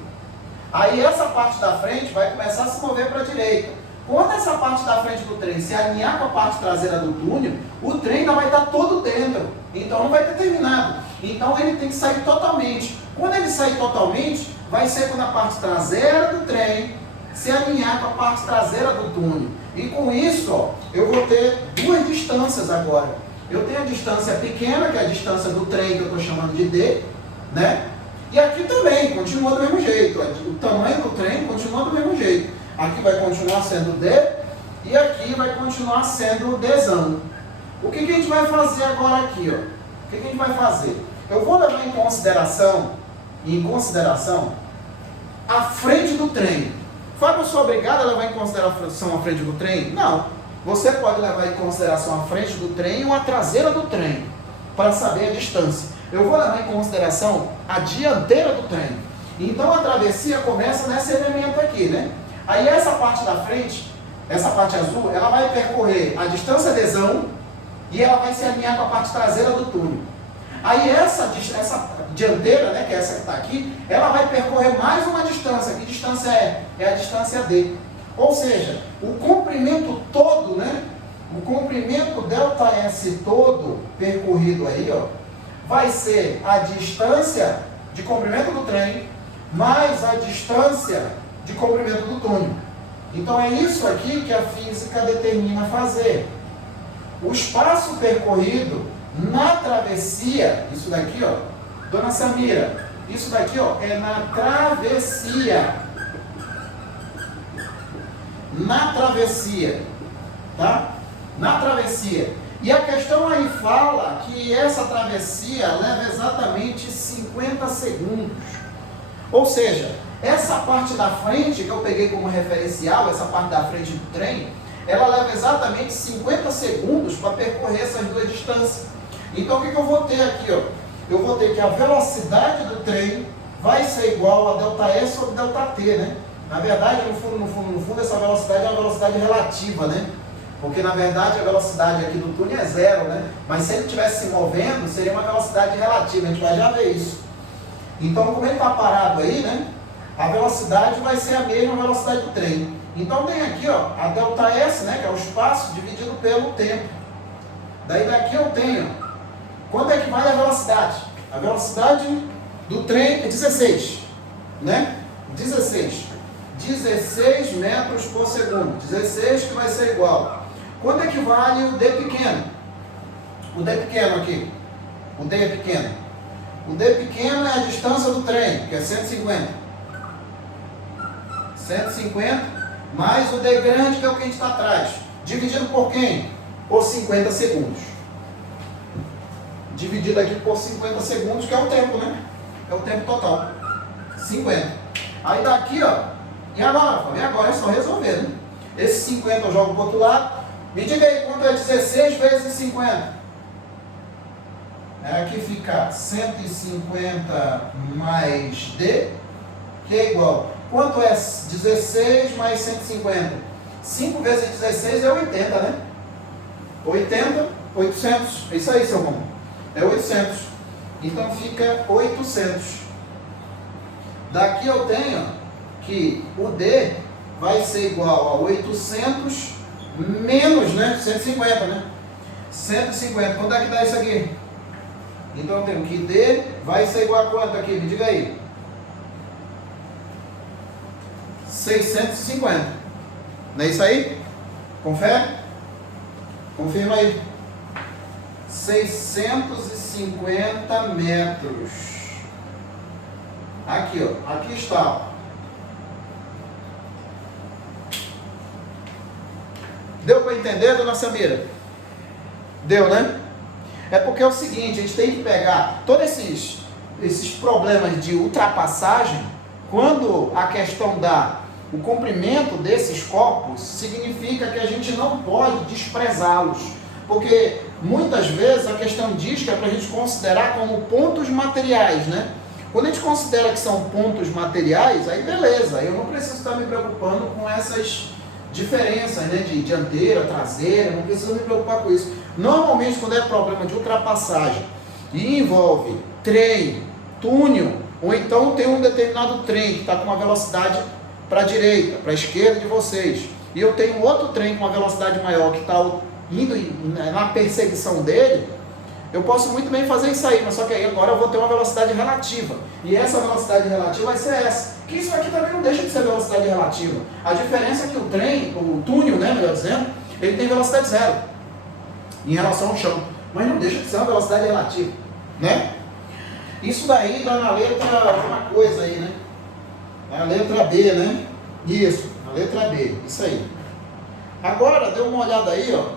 Aí essa parte da frente vai começar a se mover para a direita. Quando essa parte da frente do trem se alinhar com a parte traseira do túnel, o trem ainda vai estar todo dentro. Então não vai ter terminado. Então ele tem que sair totalmente. Quando ele sair totalmente, vai ser quando a parte traseira do trem se alinhar com a parte traseira do túnel. E com isso, ó, eu vou ter duas distâncias agora. Eu tenho a distância pequena, que é a distância do trem, que eu estou chamando de D, né? E aqui também, continua do mesmo jeito. O tamanho do trem continua do mesmo jeito. Aqui vai continuar sendo D e aqui vai continuar sendo Dzão. O que a gente vai fazer agora aqui, ó? O que a gente vai fazer? Eu vou levar em consideração a frente do trem. Fábio, eu sou obrigado a levar em consideração a frente do trem? Não. Você pode levar em consideração a frente do trem ou a traseira do trem, para saber a distância. Eu vou levar em consideração a dianteira do trem. Então a travessia começa nesse elemento aqui, né? Aí essa parte da frente, essa parte azul, ela vai percorrer a distância Dzão e ela vai se alinhar com a parte traseira do túnel. Aí essa dianteira, né, que é essa que está aqui, ela vai percorrer mais uma distância. Que distância é? É a distância D. Ou seja, o comprimento todo, né? O comprimento ΔS todo percorrido aí, ó, vai ser a distância de comprimento do trem mais a distância de comprimento do túnel. Então é isso aqui que a física determina fazer. O espaço percorrido na travessia, isso daqui, ó, dona Samira, isso daqui, ó, é na travessia. Na travessia, tá? Na travessia. E a questão aí fala que essa travessia leva exatamente 50 segundos. Ou seja, essa parte da frente que eu peguei como referencial, essa parte da frente do trem, ela leva exatamente 50 segundos para percorrer essas duas distâncias. Então o que eu vou ter aqui? Ó? Eu vou ter que a velocidade do trem vai ser igual a ΔS sobre ΔT, né? Na verdade, no fundo, essa velocidade é uma velocidade relativa, né? Porque, na verdade, a velocidade aqui do túnel é zero, né? Mas se ele estivesse se movendo, seria uma velocidade relativa, a gente vai já ver isso. Então, como ele está parado aí, né? A velocidade vai ser a mesma velocidade do trem. Então, tem aqui, ó, a ΔS, né? Que é o espaço dividido pelo tempo. Daí, daqui eu tenho, quanto é que vale a velocidade? A velocidade do trem é 16, né? 16 metros por segundo. 16 que vai ser igual. Quanto é que vale o D pequeno? O D pequeno aqui. O D é pequeno. O D pequeno é a distância do trem, que é 150. 150 mais o D grande, que é o que a gente está atrás. Dividido por quem? Por 50 segundos. Dividido aqui por 50 segundos, que é o tempo, né? É o tempo total. 50. Aí daqui, ó. E agora, Fábio? E agora é só resolver, né? Esse 50 eu jogo para o outro lado. Me diga aí quanto é 16 vezes 50. Aqui fica 150 mais D, que é igual. Quanto é 16 mais 150? 5 vezes 16 é 80, né? 80, 800. É isso aí, seu irmão. É 800. Então fica 800. Daqui eu tenho que o D vai ser igual a 800 menos, né? 150, né? 150. Quanto é que dá isso aqui? Então eu tenho que D vai ser igual a quanto aqui? Me diga aí. 650. Não é isso aí? Confere? Confirma aí. 650 metros. Aqui, ó. Aqui está. Deu para entender, dona Samira? Deu, né? É porque é o seguinte, a gente tem que pegar todos esses problemas de ultrapassagem, quando a questão da o comprimento desses corpos, significa que a gente não pode desprezá-los. Porque muitas vezes a questão diz que é para a gente considerar como pontos materiais, né? Quando a gente considera que são pontos materiais, aí beleza, eu não preciso estar me preocupando com essas diferenças, né, de dianteira, traseira, não preciso me preocupar com isso. Normalmente, quando é problema de ultrapassagem e envolve trem, túnel, ou então tem um determinado trem que está com uma velocidade para a direita, para a esquerda de vocês, e eu tenho outro trem com uma velocidade maior que está indo na perseguição dele, eu posso muito bem fazer isso aí, mas só que aí agora eu vou ter uma velocidade relativa. E essa velocidade relativa vai ser essa. Que isso aqui também não deixa de ser velocidade relativa. A diferença é que o trem, o túnel, né, melhor dizendo, ele tem velocidade zero em relação ao chão. Mas não deixa de ser uma velocidade relativa, né? Isso daí dá na letra uma coisa aí, né? Na letra B, né? Isso, na letra B, isso aí. Agora, dê uma olhada aí, ó,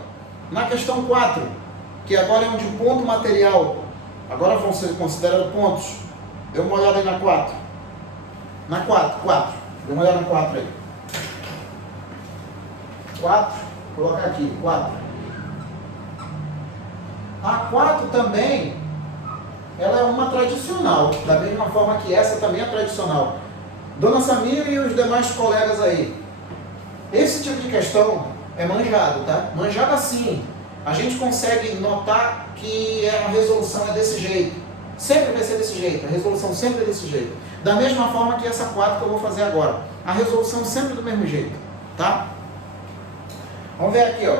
na questão 4. Que agora é onde o ponto material, agora vão ser considerados pontos. Dê uma olhada aí na 4. Na 4. Dê uma olhada na 4 aí. 4, vou colocar aqui, 4. A 4 também, ela é uma tradicional, da mesma forma que essa também é tradicional. Dona Samira e os demais colegas aí, esse tipo de questão é manjado, tá? Manjado assim. A gente consegue notar que a resolução é desse jeito. Sempre vai ser desse jeito. A resolução sempre é desse jeito. Da mesma forma que essa 4 que eu vou fazer agora. A resolução sempre do mesmo jeito. Tá? Vamos ver aqui, ó.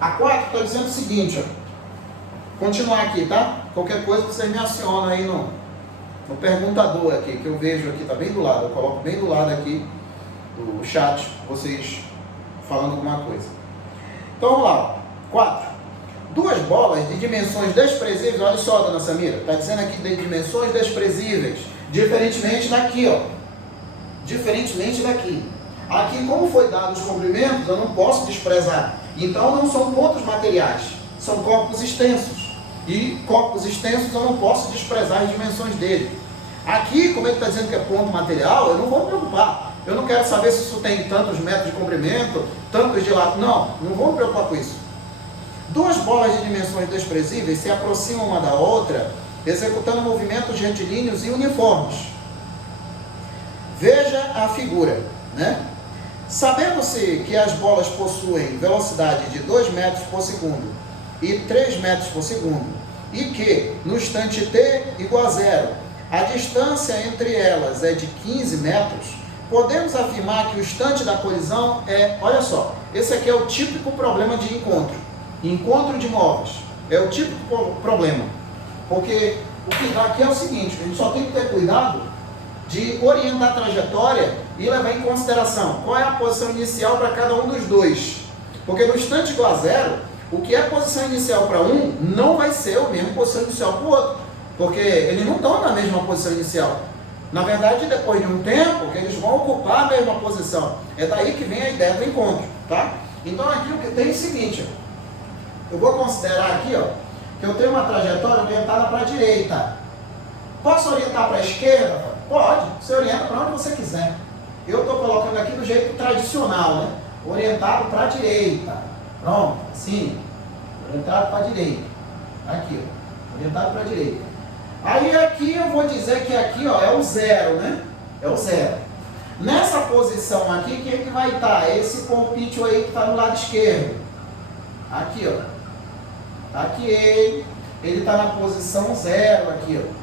A 4 está dizendo o seguinte, ó. Continuar aqui, tá? Qualquer coisa vocês me acionam aí no perguntador aqui, que eu vejo aqui, tá bem do lado. Eu coloco bem do lado aqui o chat, vocês falando alguma coisa. Então vamos lá, ó. 4. Duas bolas de dimensões desprezíveis, olha só, dona Samira, está dizendo aqui de dimensões desprezíveis, diferentemente daqui, ó. Diferentemente daqui. Aqui, como foi dado os comprimentos, eu não posso desprezar. Então, não são pontos materiais, são corpos extensos. E corpos extensos eu não posso desprezar as dimensões dele. Aqui, como ele está dizendo que é ponto material, eu não vou me preocupar. Eu não quero saber se isso tem tantos metros de comprimento, tantos de lado. Não vou me preocupar com isso. Duas bolas de dimensões desprezíveis se aproximam uma da outra, executando movimentos retilíneos e uniformes. Veja a figura, né? Sabendo-se que as bolas possuem velocidade de 2 metros por segundo e 3 metros por segundo, e que, no instante t igual a zero, a distância entre elas é de 15 metros, podemos afirmar que o instante da colisão é, olha só, esse aqui é o típico problema de encontro de móveis, é o típico problema, porque o que dá aqui é o seguinte, a gente só tem que ter cuidado de orientar a trajetória e levar em consideração qual é a posição inicial para cada um dos dois, porque no instante igual a zero, o que é posição inicial para um não vai ser a mesma posição inicial para o outro, porque eles não estão na mesma posição inicial. Na verdade, depois de um tempo, que eles vão ocupar a mesma posição. É daí que vem a ideia do encontro, tá? Então aqui o que tem é o seguinte, eu vou considerar aqui, ó, que eu tenho uma trajetória orientada para a direita. Posso orientar para a esquerda? Pode, você orienta para onde você quiser. Eu estou colocando aqui do jeito tradicional, né? Orientado para a direita. Pronto, assim, orientado para a direita. Aqui, ó, orientado para a direita. Aí aqui eu vou dizer que aqui, ó, é o zero, né? É o zero. Nessa posição aqui, quem é que vai estar? Esse palpite aí que está no lado esquerdo. Aqui, ó. Tá aqui ele está na posição zero aqui, ó.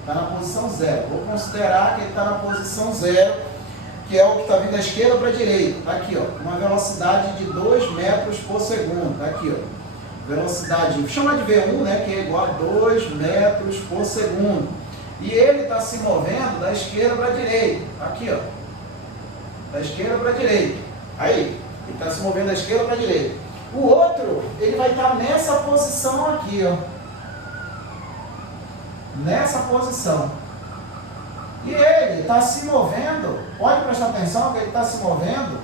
Está na posição zero. Vou considerar que ele está na posição zero, que é o que está vindo da esquerda para a direita. Está aqui, ó, uma velocidade de 2 metros por segundo. Está aqui, ó. Velocidade, vou chamar de V1, né, que é igual a 2 metros por segundo. E ele está se movendo da esquerda para a direita. Aqui, ó. Da esquerda para a direita. Aí, ele está se movendo da esquerda para a direita. O outro, ele vai estar nessa posição aqui, ó. Nessa posição. E ele está se movendo, pode prestar atenção que ele está se movendo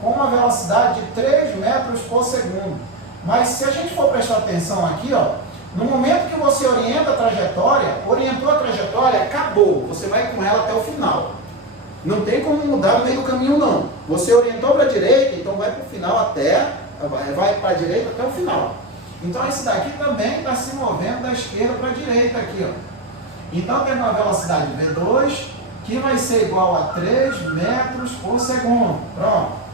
com uma velocidade de 3 metros por segundo. Mas se a gente for prestar atenção aqui, ó, no momento que você orienta a trajetória, orientou a trajetória, acabou. Você vai com ela até o final. Não tem como mudar no meio do caminho, não. Você orientou para a direita, então vai para o final vai para a direita até o final. Então esse daqui também está se movendo da esquerda para a direita aqui, ó. Então tem uma velocidade V2 que vai ser igual a 3 metros por segundo. Pronto.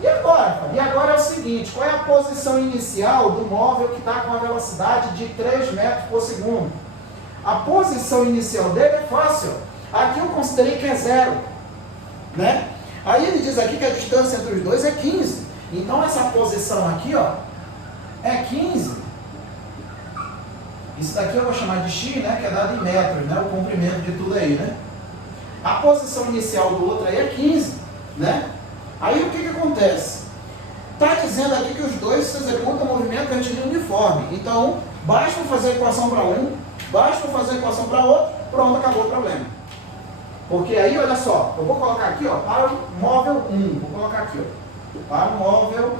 E agora? E agora é o seguinte, qual é a posição inicial do móvel que está com a velocidade de 3 metros por segundo? A posição inicial dele é fácil. Aqui eu considerei que é zero, né? Aí ele diz aqui que a distância entre os dois é 15. Então essa posição aqui, ó, é 15. Isso daqui eu vou chamar de x, né, que é dado em metros, né, o comprimento de tudo aí, né? A posição inicial do outro aí é 15, né? Aí o que acontece? Está dizendo aqui que os dois se executam movimento retilíneo uniforme. Então, basta fazer a equação para um, basta fazer a equação para outro, pronto, acabou o problema. Porque aí, olha só, eu vou colocar aqui, ó, para o móvel 1, vou colocar aqui, ó, para o móvel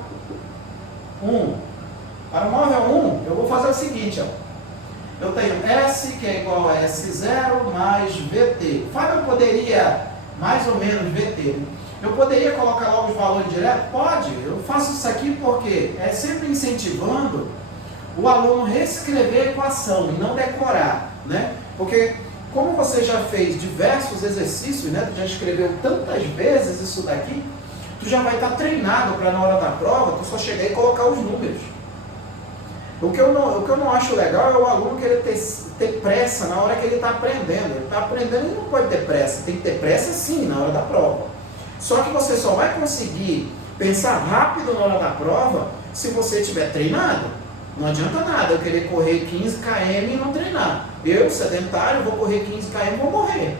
1. Para o móvel 1, eu vou fazer o seguinte, ó. Eu tenho S, que é igual a S0 mais VT. Fábio, eu poderia, mais ou menos, VT, eu poderia colocar logo os valores direto? Pode, eu faço isso aqui porque é sempre incentivando o aluno reescrever a equação e não decorar, né? Porque como você já fez diversos exercícios, né? Tu já escreveu tantas vezes isso daqui, tu já vai estar treinado para na hora da prova, tu só chegar e colocar os números. O que eu não acho legal é o aluno querer ter pressa na hora que ele está aprendendo. Ele está aprendendo e não pode ter pressa. Tem que ter pressa sim na hora da prova. Só que você só vai conseguir pensar rápido na hora da prova se você estiver treinado. Não adianta nada eu querer correr 15 km e não treinar. Eu, sedentário, vou correr 15 km e vou morrer.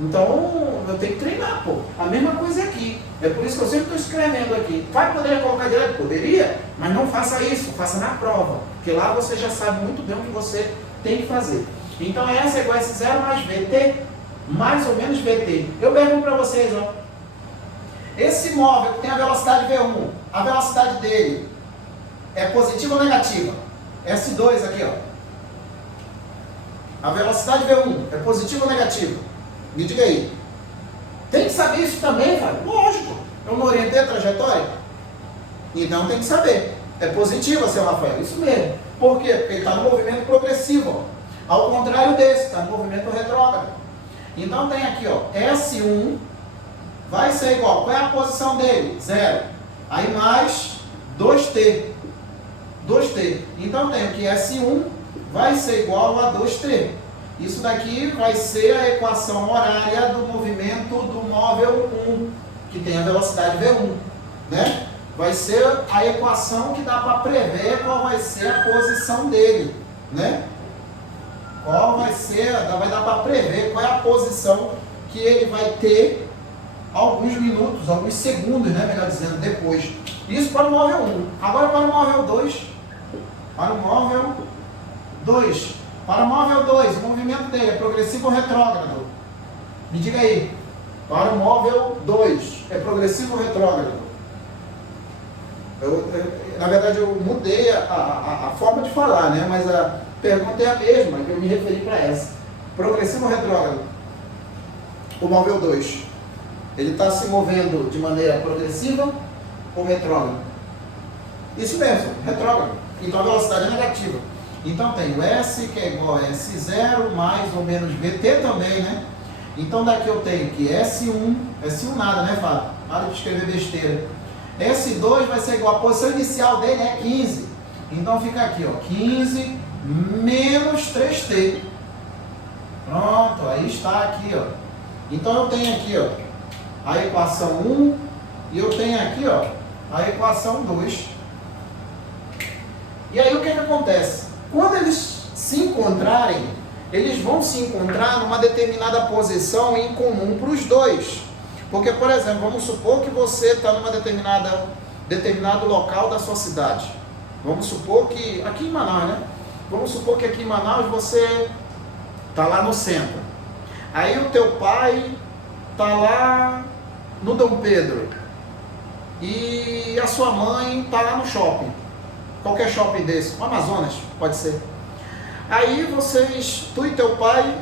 Então, eu tenho que treinar, pô. A mesma coisa aqui. É por isso que eu sempre estou escrevendo aqui. Vai poder colocar direto? Poderia, mas não faça isso, faça na prova. Porque lá você já sabe muito bem o que você tem que fazer. Então, essa é igual a S0 mais VT, mais ou menos VT. Eu pergunto para vocês, ó. Esse móvel que tem a velocidade V1, a velocidade dele é positiva ou negativa? S2 aqui, ó. A velocidade V1 é positiva ou negativa? Me diga aí. Tem que saber isso também, Fábio? Lógico. Eu não orientei a trajetória? Então tem que saber. É positiva, seu Rafael? Isso mesmo. Por quê? Porque ele está no movimento progressivo. Ó. Ao contrário desse, está no movimento retrógrado. Então tem aqui, ó, S1 vai ser igual. Qual é a posição dele? 0. Aí mais 2t. 2t. Então tenho que S1 vai ser igual a 2t. Isso daqui vai ser a equação horária do movimento do móvel 1, que tem a velocidade V1, né? Vai ser a equação que dá para prever qual vai ser a posição dele, né? Qual vai ser, vai dar para prever qual é a posição que ele vai ter alguns minutos, alguns segundos, né? Melhor dizendo, depois. Isso para o móvel 1. Agora para o móvel 2. Para o móvel 2. Para o móvel 2, o movimento dele é progressivo ou retrógrado? Me diga aí. Para o móvel 2, é progressivo ou retrógrado? Na verdade, eu mudei a forma de falar, né? Mas a pergunta é a mesma, que eu me referi para essa. Progressivo ou retrógrado? O móvel 2, ele está se movendo de maneira progressiva ou retrógrado? Isso mesmo, retrógrado. Então a velocidade é negativa. Então tem o S, que é igual a S0, mais ou menos VT também, né? Então daqui eu tenho que S1 nada, né, Fábio? Para de escrever besteira. S2 vai ser igual, a posição inicial dele é 15. Então fica aqui, ó, 15 menos 3t. Pronto, aí está aqui, ó. Então eu tenho aqui, ó, a equação 1 e eu tenho aqui, ó, a equação 2. E aí o que acontece? Quando eles se encontrarem, eles vão se encontrar numa determinada posição em comum para os dois. Porque, por exemplo, vamos supor que você está numa determinado local da sua cidade. Vamos supor que, aqui em Manaus, né? Vamos supor que aqui em Manaus você está lá no centro. Aí o teu pai está lá no Dom Pedro. E a sua mãe está lá no shopping. Qualquer shopping desse, o Amazonas, pode ser. Aí vocês, tu e teu pai,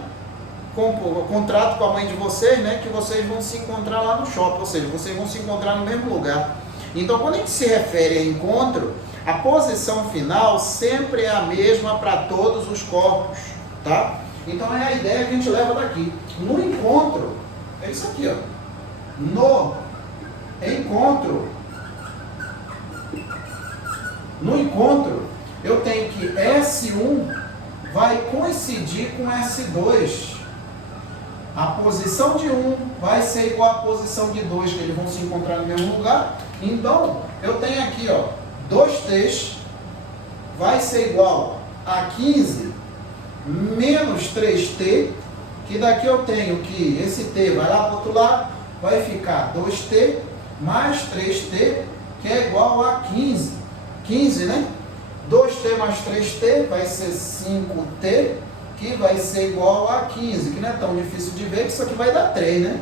contrato com a mãe de vocês, né, que vocês vão se encontrar lá no shopping, ou seja, vocês vão se encontrar no mesmo lugar. Então, quando a gente se refere a encontro, a posição final sempre é a mesma para todos os corpos, tá? Então, é a ideia que a gente leva daqui. No encontro, é isso aqui, ó. No encontro, eu tenho que S1 vai coincidir com S2. A posição de 1 vai ser igual à posição de 2, que eles vão se encontrar no mesmo lugar. Então, eu tenho aqui, ó, 2t vai ser igual a 15 menos 3t, que daqui eu tenho que esse t vai lá para o outro lado, vai ficar 2t mais 3t, que é igual a 15. 15, né? 2t mais 3t vai ser 5t, que vai ser igual a 15, que não é tão difícil de ver, que isso aqui vai dar 3, né?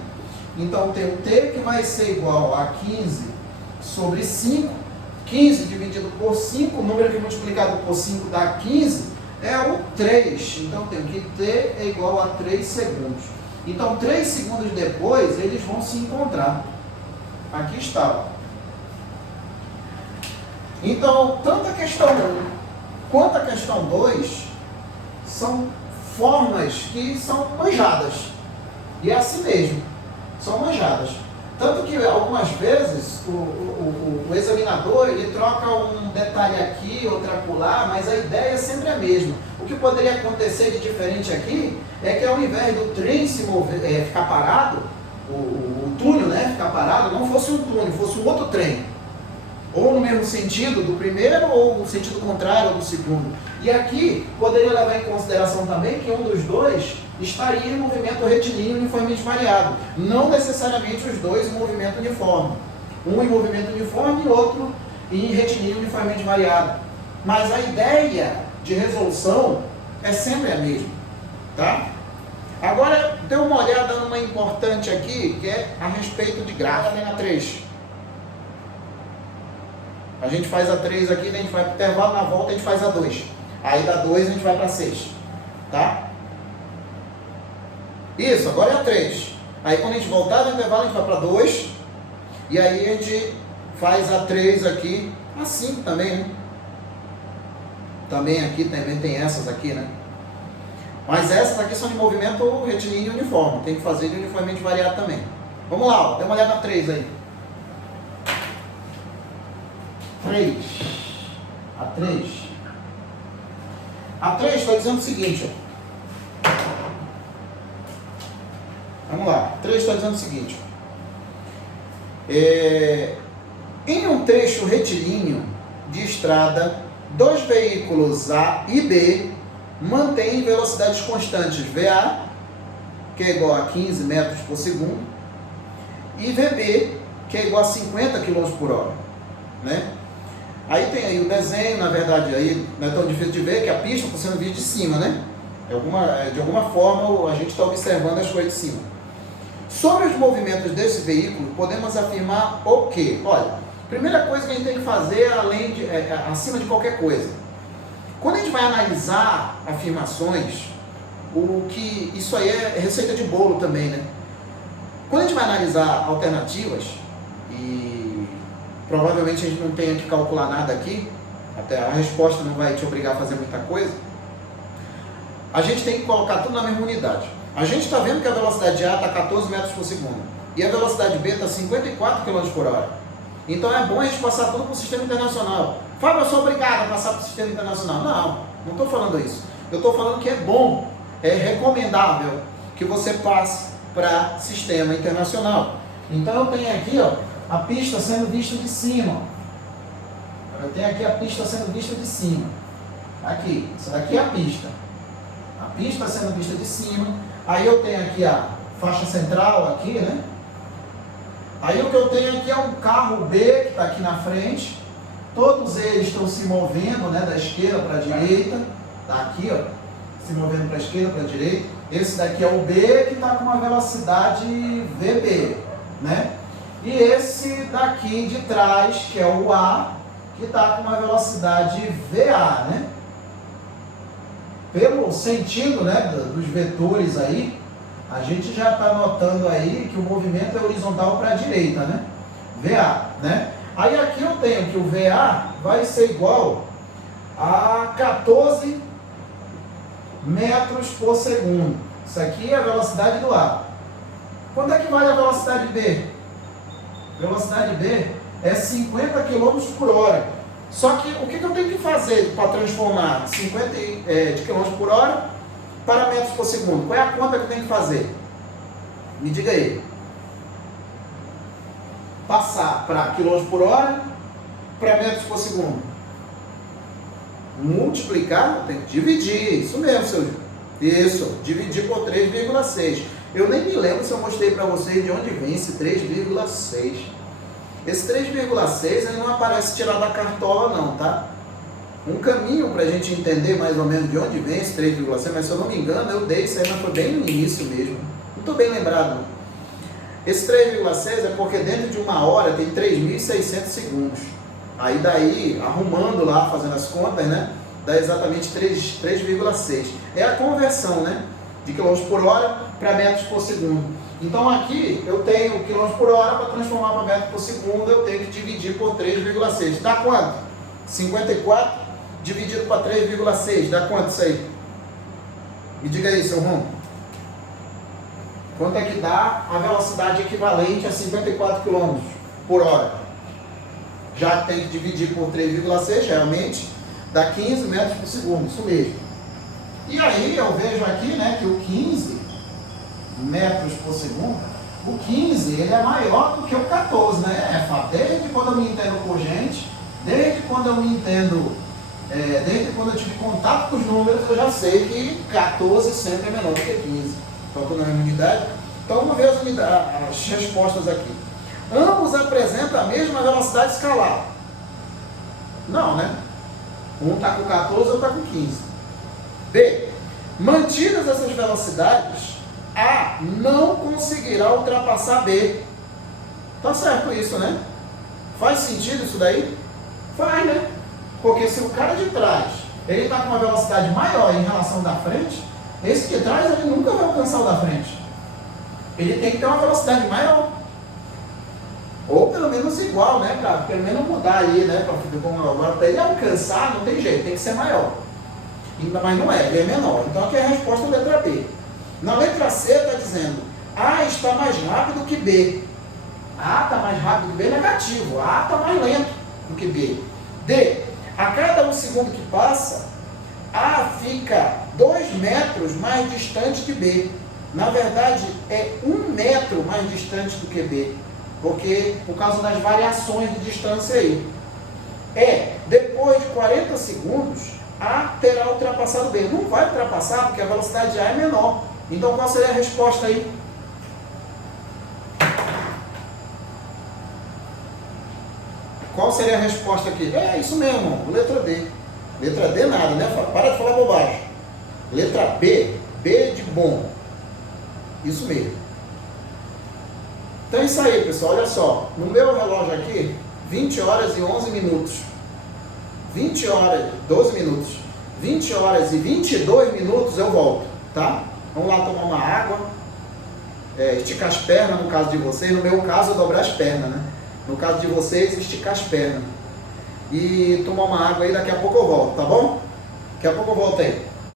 Então tem o t que vai ser igual a 15 sobre 5, 15 dividido por 5, o número que multiplicado por 5 dá 15, é o 3. Então tem que t é igual a 3 segundos. Então 3 segundos depois eles vão se encontrar. Aqui está. Então, tanto a questão 1 quanto a questão 2 são formas que são manjadas. E é assim mesmo, são manjadas. Tanto que algumas vezes o examinador ele troca um detalhe aqui, outro acolá, mas a ideia é sempre a mesma. O que poderia acontecer de diferente aqui é que ao invés do trem se mover, ficar parado, o túnel, né, ficar parado, não fosse um túnel, fosse um outro trem. Ou no mesmo sentido do primeiro, ou no sentido contrário do segundo. E aqui, poderia levar em consideração também que um dos dois estaria em movimento retilíneo uniformemente variado. Não necessariamente os dois em movimento uniforme. Um em movimento uniforme e outro em retilíneo uniformemente variado. Mas a ideia de resolução é sempre a mesma. Tá? Agora, dê uma olhada numa importante aqui, que é a respeito de gráfico. Na 3. A gente faz a 3 aqui, a gente vai para o intervalo, na volta a gente faz a 2. Aí da 2 a gente vai para 6. Tá? Isso, agora é a 3. Aí quando a gente voltar no intervalo, a gente vai para 2. E aí a gente faz a 3 aqui, a 5 também, né? Também aqui, também tem essas aqui, né? Mas essas aqui são de movimento retilíneo uniforme. Tem que fazer de uniformemente variado também. Vamos lá, ó, dá uma olhada na 3 aí. 3. A 3. A 3 está dizendo o seguinte, ó. Vamos lá. 3 está dizendo o seguinte. Em um trecho retilíneo de estrada, dois veículos A e B mantêm velocidades constantes VA, que é igual a 15 metros por segundo, e VB, que é igual a 50 km por hora, né? Aí tem aí o desenho, na verdade, aí não é tão difícil de ver, que a pista está sendo vista de cima, né? De alguma forma, a gente está observando as coisas de cima. Sobre os movimentos desse veículo, podemos afirmar o quê? Olha, primeira coisa que a gente tem que fazer, acima de qualquer coisa, quando a gente vai analisar afirmações, isso aí é receita de bolo também, né? Quando a gente vai analisar alternativas, e provavelmente a gente não tenha que calcular nada aqui, até a resposta não vai te obrigar a fazer muita coisa, a gente tem que colocar tudo na mesma unidade. A gente está vendo que a velocidade A está 14 metros por segundo e a velocidade B está 54 km por hora. Então é bom a gente passar tudo para o sistema internacional. Fábio, eu sou obrigado a passar para o sistema internacional. Não estou falando isso. Eu estou falando que é bom, é recomendável que você passe para sistema internacional. Então eu tenho aqui, ó, a pista sendo vista de cima. Eu tenho aqui a pista sendo vista de cima. Aqui, essa daqui é a pista. A pista sendo vista de cima. Aí eu tenho aqui a faixa central aqui, né? Aí o que eu tenho aqui é um carro B que está aqui na frente. Todos eles estão se movendo, né, da esquerda para a direita. Está aqui, ó, se movendo para a esquerda, para a direita. Esse daqui é o B que está com uma velocidade VB, né? E esse daqui de trás, que é o A, que está com uma velocidade VA, né? Pelo sentido, né, dos vetores aí, a gente já está notando aí que o movimento é horizontal para a direita, né? VA, né? Aí aqui eu tenho que o VA vai ser igual a 14 metros por segundo. Isso aqui é a velocidade do A. Quanto é que vale a velocidade B? Velocidade B é 50 km por hora. Só que o que eu tenho que fazer para transformar 50 de km por hora para metros por segundo? Qual é a conta que eu tenho que fazer? Me diga aí. Passar para km por hora para metros por segundo. Multiplicar, tem que dividir. Isso mesmo, seu. Isso, dividir por 3,6. Eu nem me lembro se eu mostrei para vocês de onde vem esse 3,6. Esse 3,6 ele não aparece tirado da cartola não, tá? Um caminho para a gente entender mais ou menos de onde vem esse 3,6, mas se eu não me engano eu dei isso aí, mas foi bem no início mesmo. Não estou bem lembrado não. Esse 3,6 é porque dentro de uma hora tem 3.600 segundos. Aí daí, arrumando lá, fazendo as contas, né? Dá exatamente 3,6. É a conversão, né? De km por hora para metros por segundo. Então aqui eu tenho km por hora, para transformar para metro por segundo eu tenho que dividir por 3,6. Dá quanto? 54 dividido para 3,6. Dá quanto isso aí? Me diga aí, seu Ron. Quanto é que dá a velocidade equivalente a 54 km por hora? Já tem que dividir por 3,6, realmente dá 15 metros por segundo, isso mesmo. E aí eu vejo aqui, né, que o 15 metros por segundo, o 15 ele é maior do que o 14, né? Desde quando eu me entendo por gente, desde quando eu me entendo, desde quando eu tive contato com os números, eu já sei que 14 sempre é menor do que 15. Então, na mesma unidade. Então, vamos ver as respostas aqui. Ambos apresentam a mesma velocidade escalar. Não, né? Um está com 14, outro está com 15. B. Mantidas essas velocidades, A não conseguirá ultrapassar B. Tá certo isso, né? Faz sentido isso daí? Faz, né? Porque se o cara de trás ele está com uma velocidade maior em relação ao da frente, esse de trás ele nunca vai alcançar o da frente. ele tem que ter uma velocidade maior. Ou pelo menos igual, né? Para pelo menos mudar ali, né? Para ele alcançar, não tem jeito, tem que ser maior. Mas não é, ele é menor. Então aqui é a resposta da letra B. Na letra C está dizendo A está mais rápido que B. A está mais rápido que B, negativo. A está mais lento do que B. D. A cada 1 segundo que passa, A fica 2 metros mais distante que B. Na verdade, é 1 metro mais distante do que B. Porque, por causa das variações de distância aí. Depois de 40 segundos, A terá ultrapassado B. Não vai ultrapassar porque a velocidade de A é menor. Então, qual seria a resposta aí? Qual seria a resposta aqui? É isso mesmo, letra D. Letra D nada, né? Para de falar bobagem. Letra B, B de bom. Isso mesmo. Então é isso aí, pessoal. Olha só. No meu relógio aqui, 20 horas e 11 minutos. 20 horas, 12 minutos. 20 horas e 22 minutos eu volto, tá? Vamos lá tomar uma água. Esticar as pernas, no caso de vocês. No meu caso, dobrar as pernas, né? No caso de vocês, esticar as pernas. E tomar uma água aí, daqui a pouco eu volto, tá bom? Daqui a pouco eu volto aí.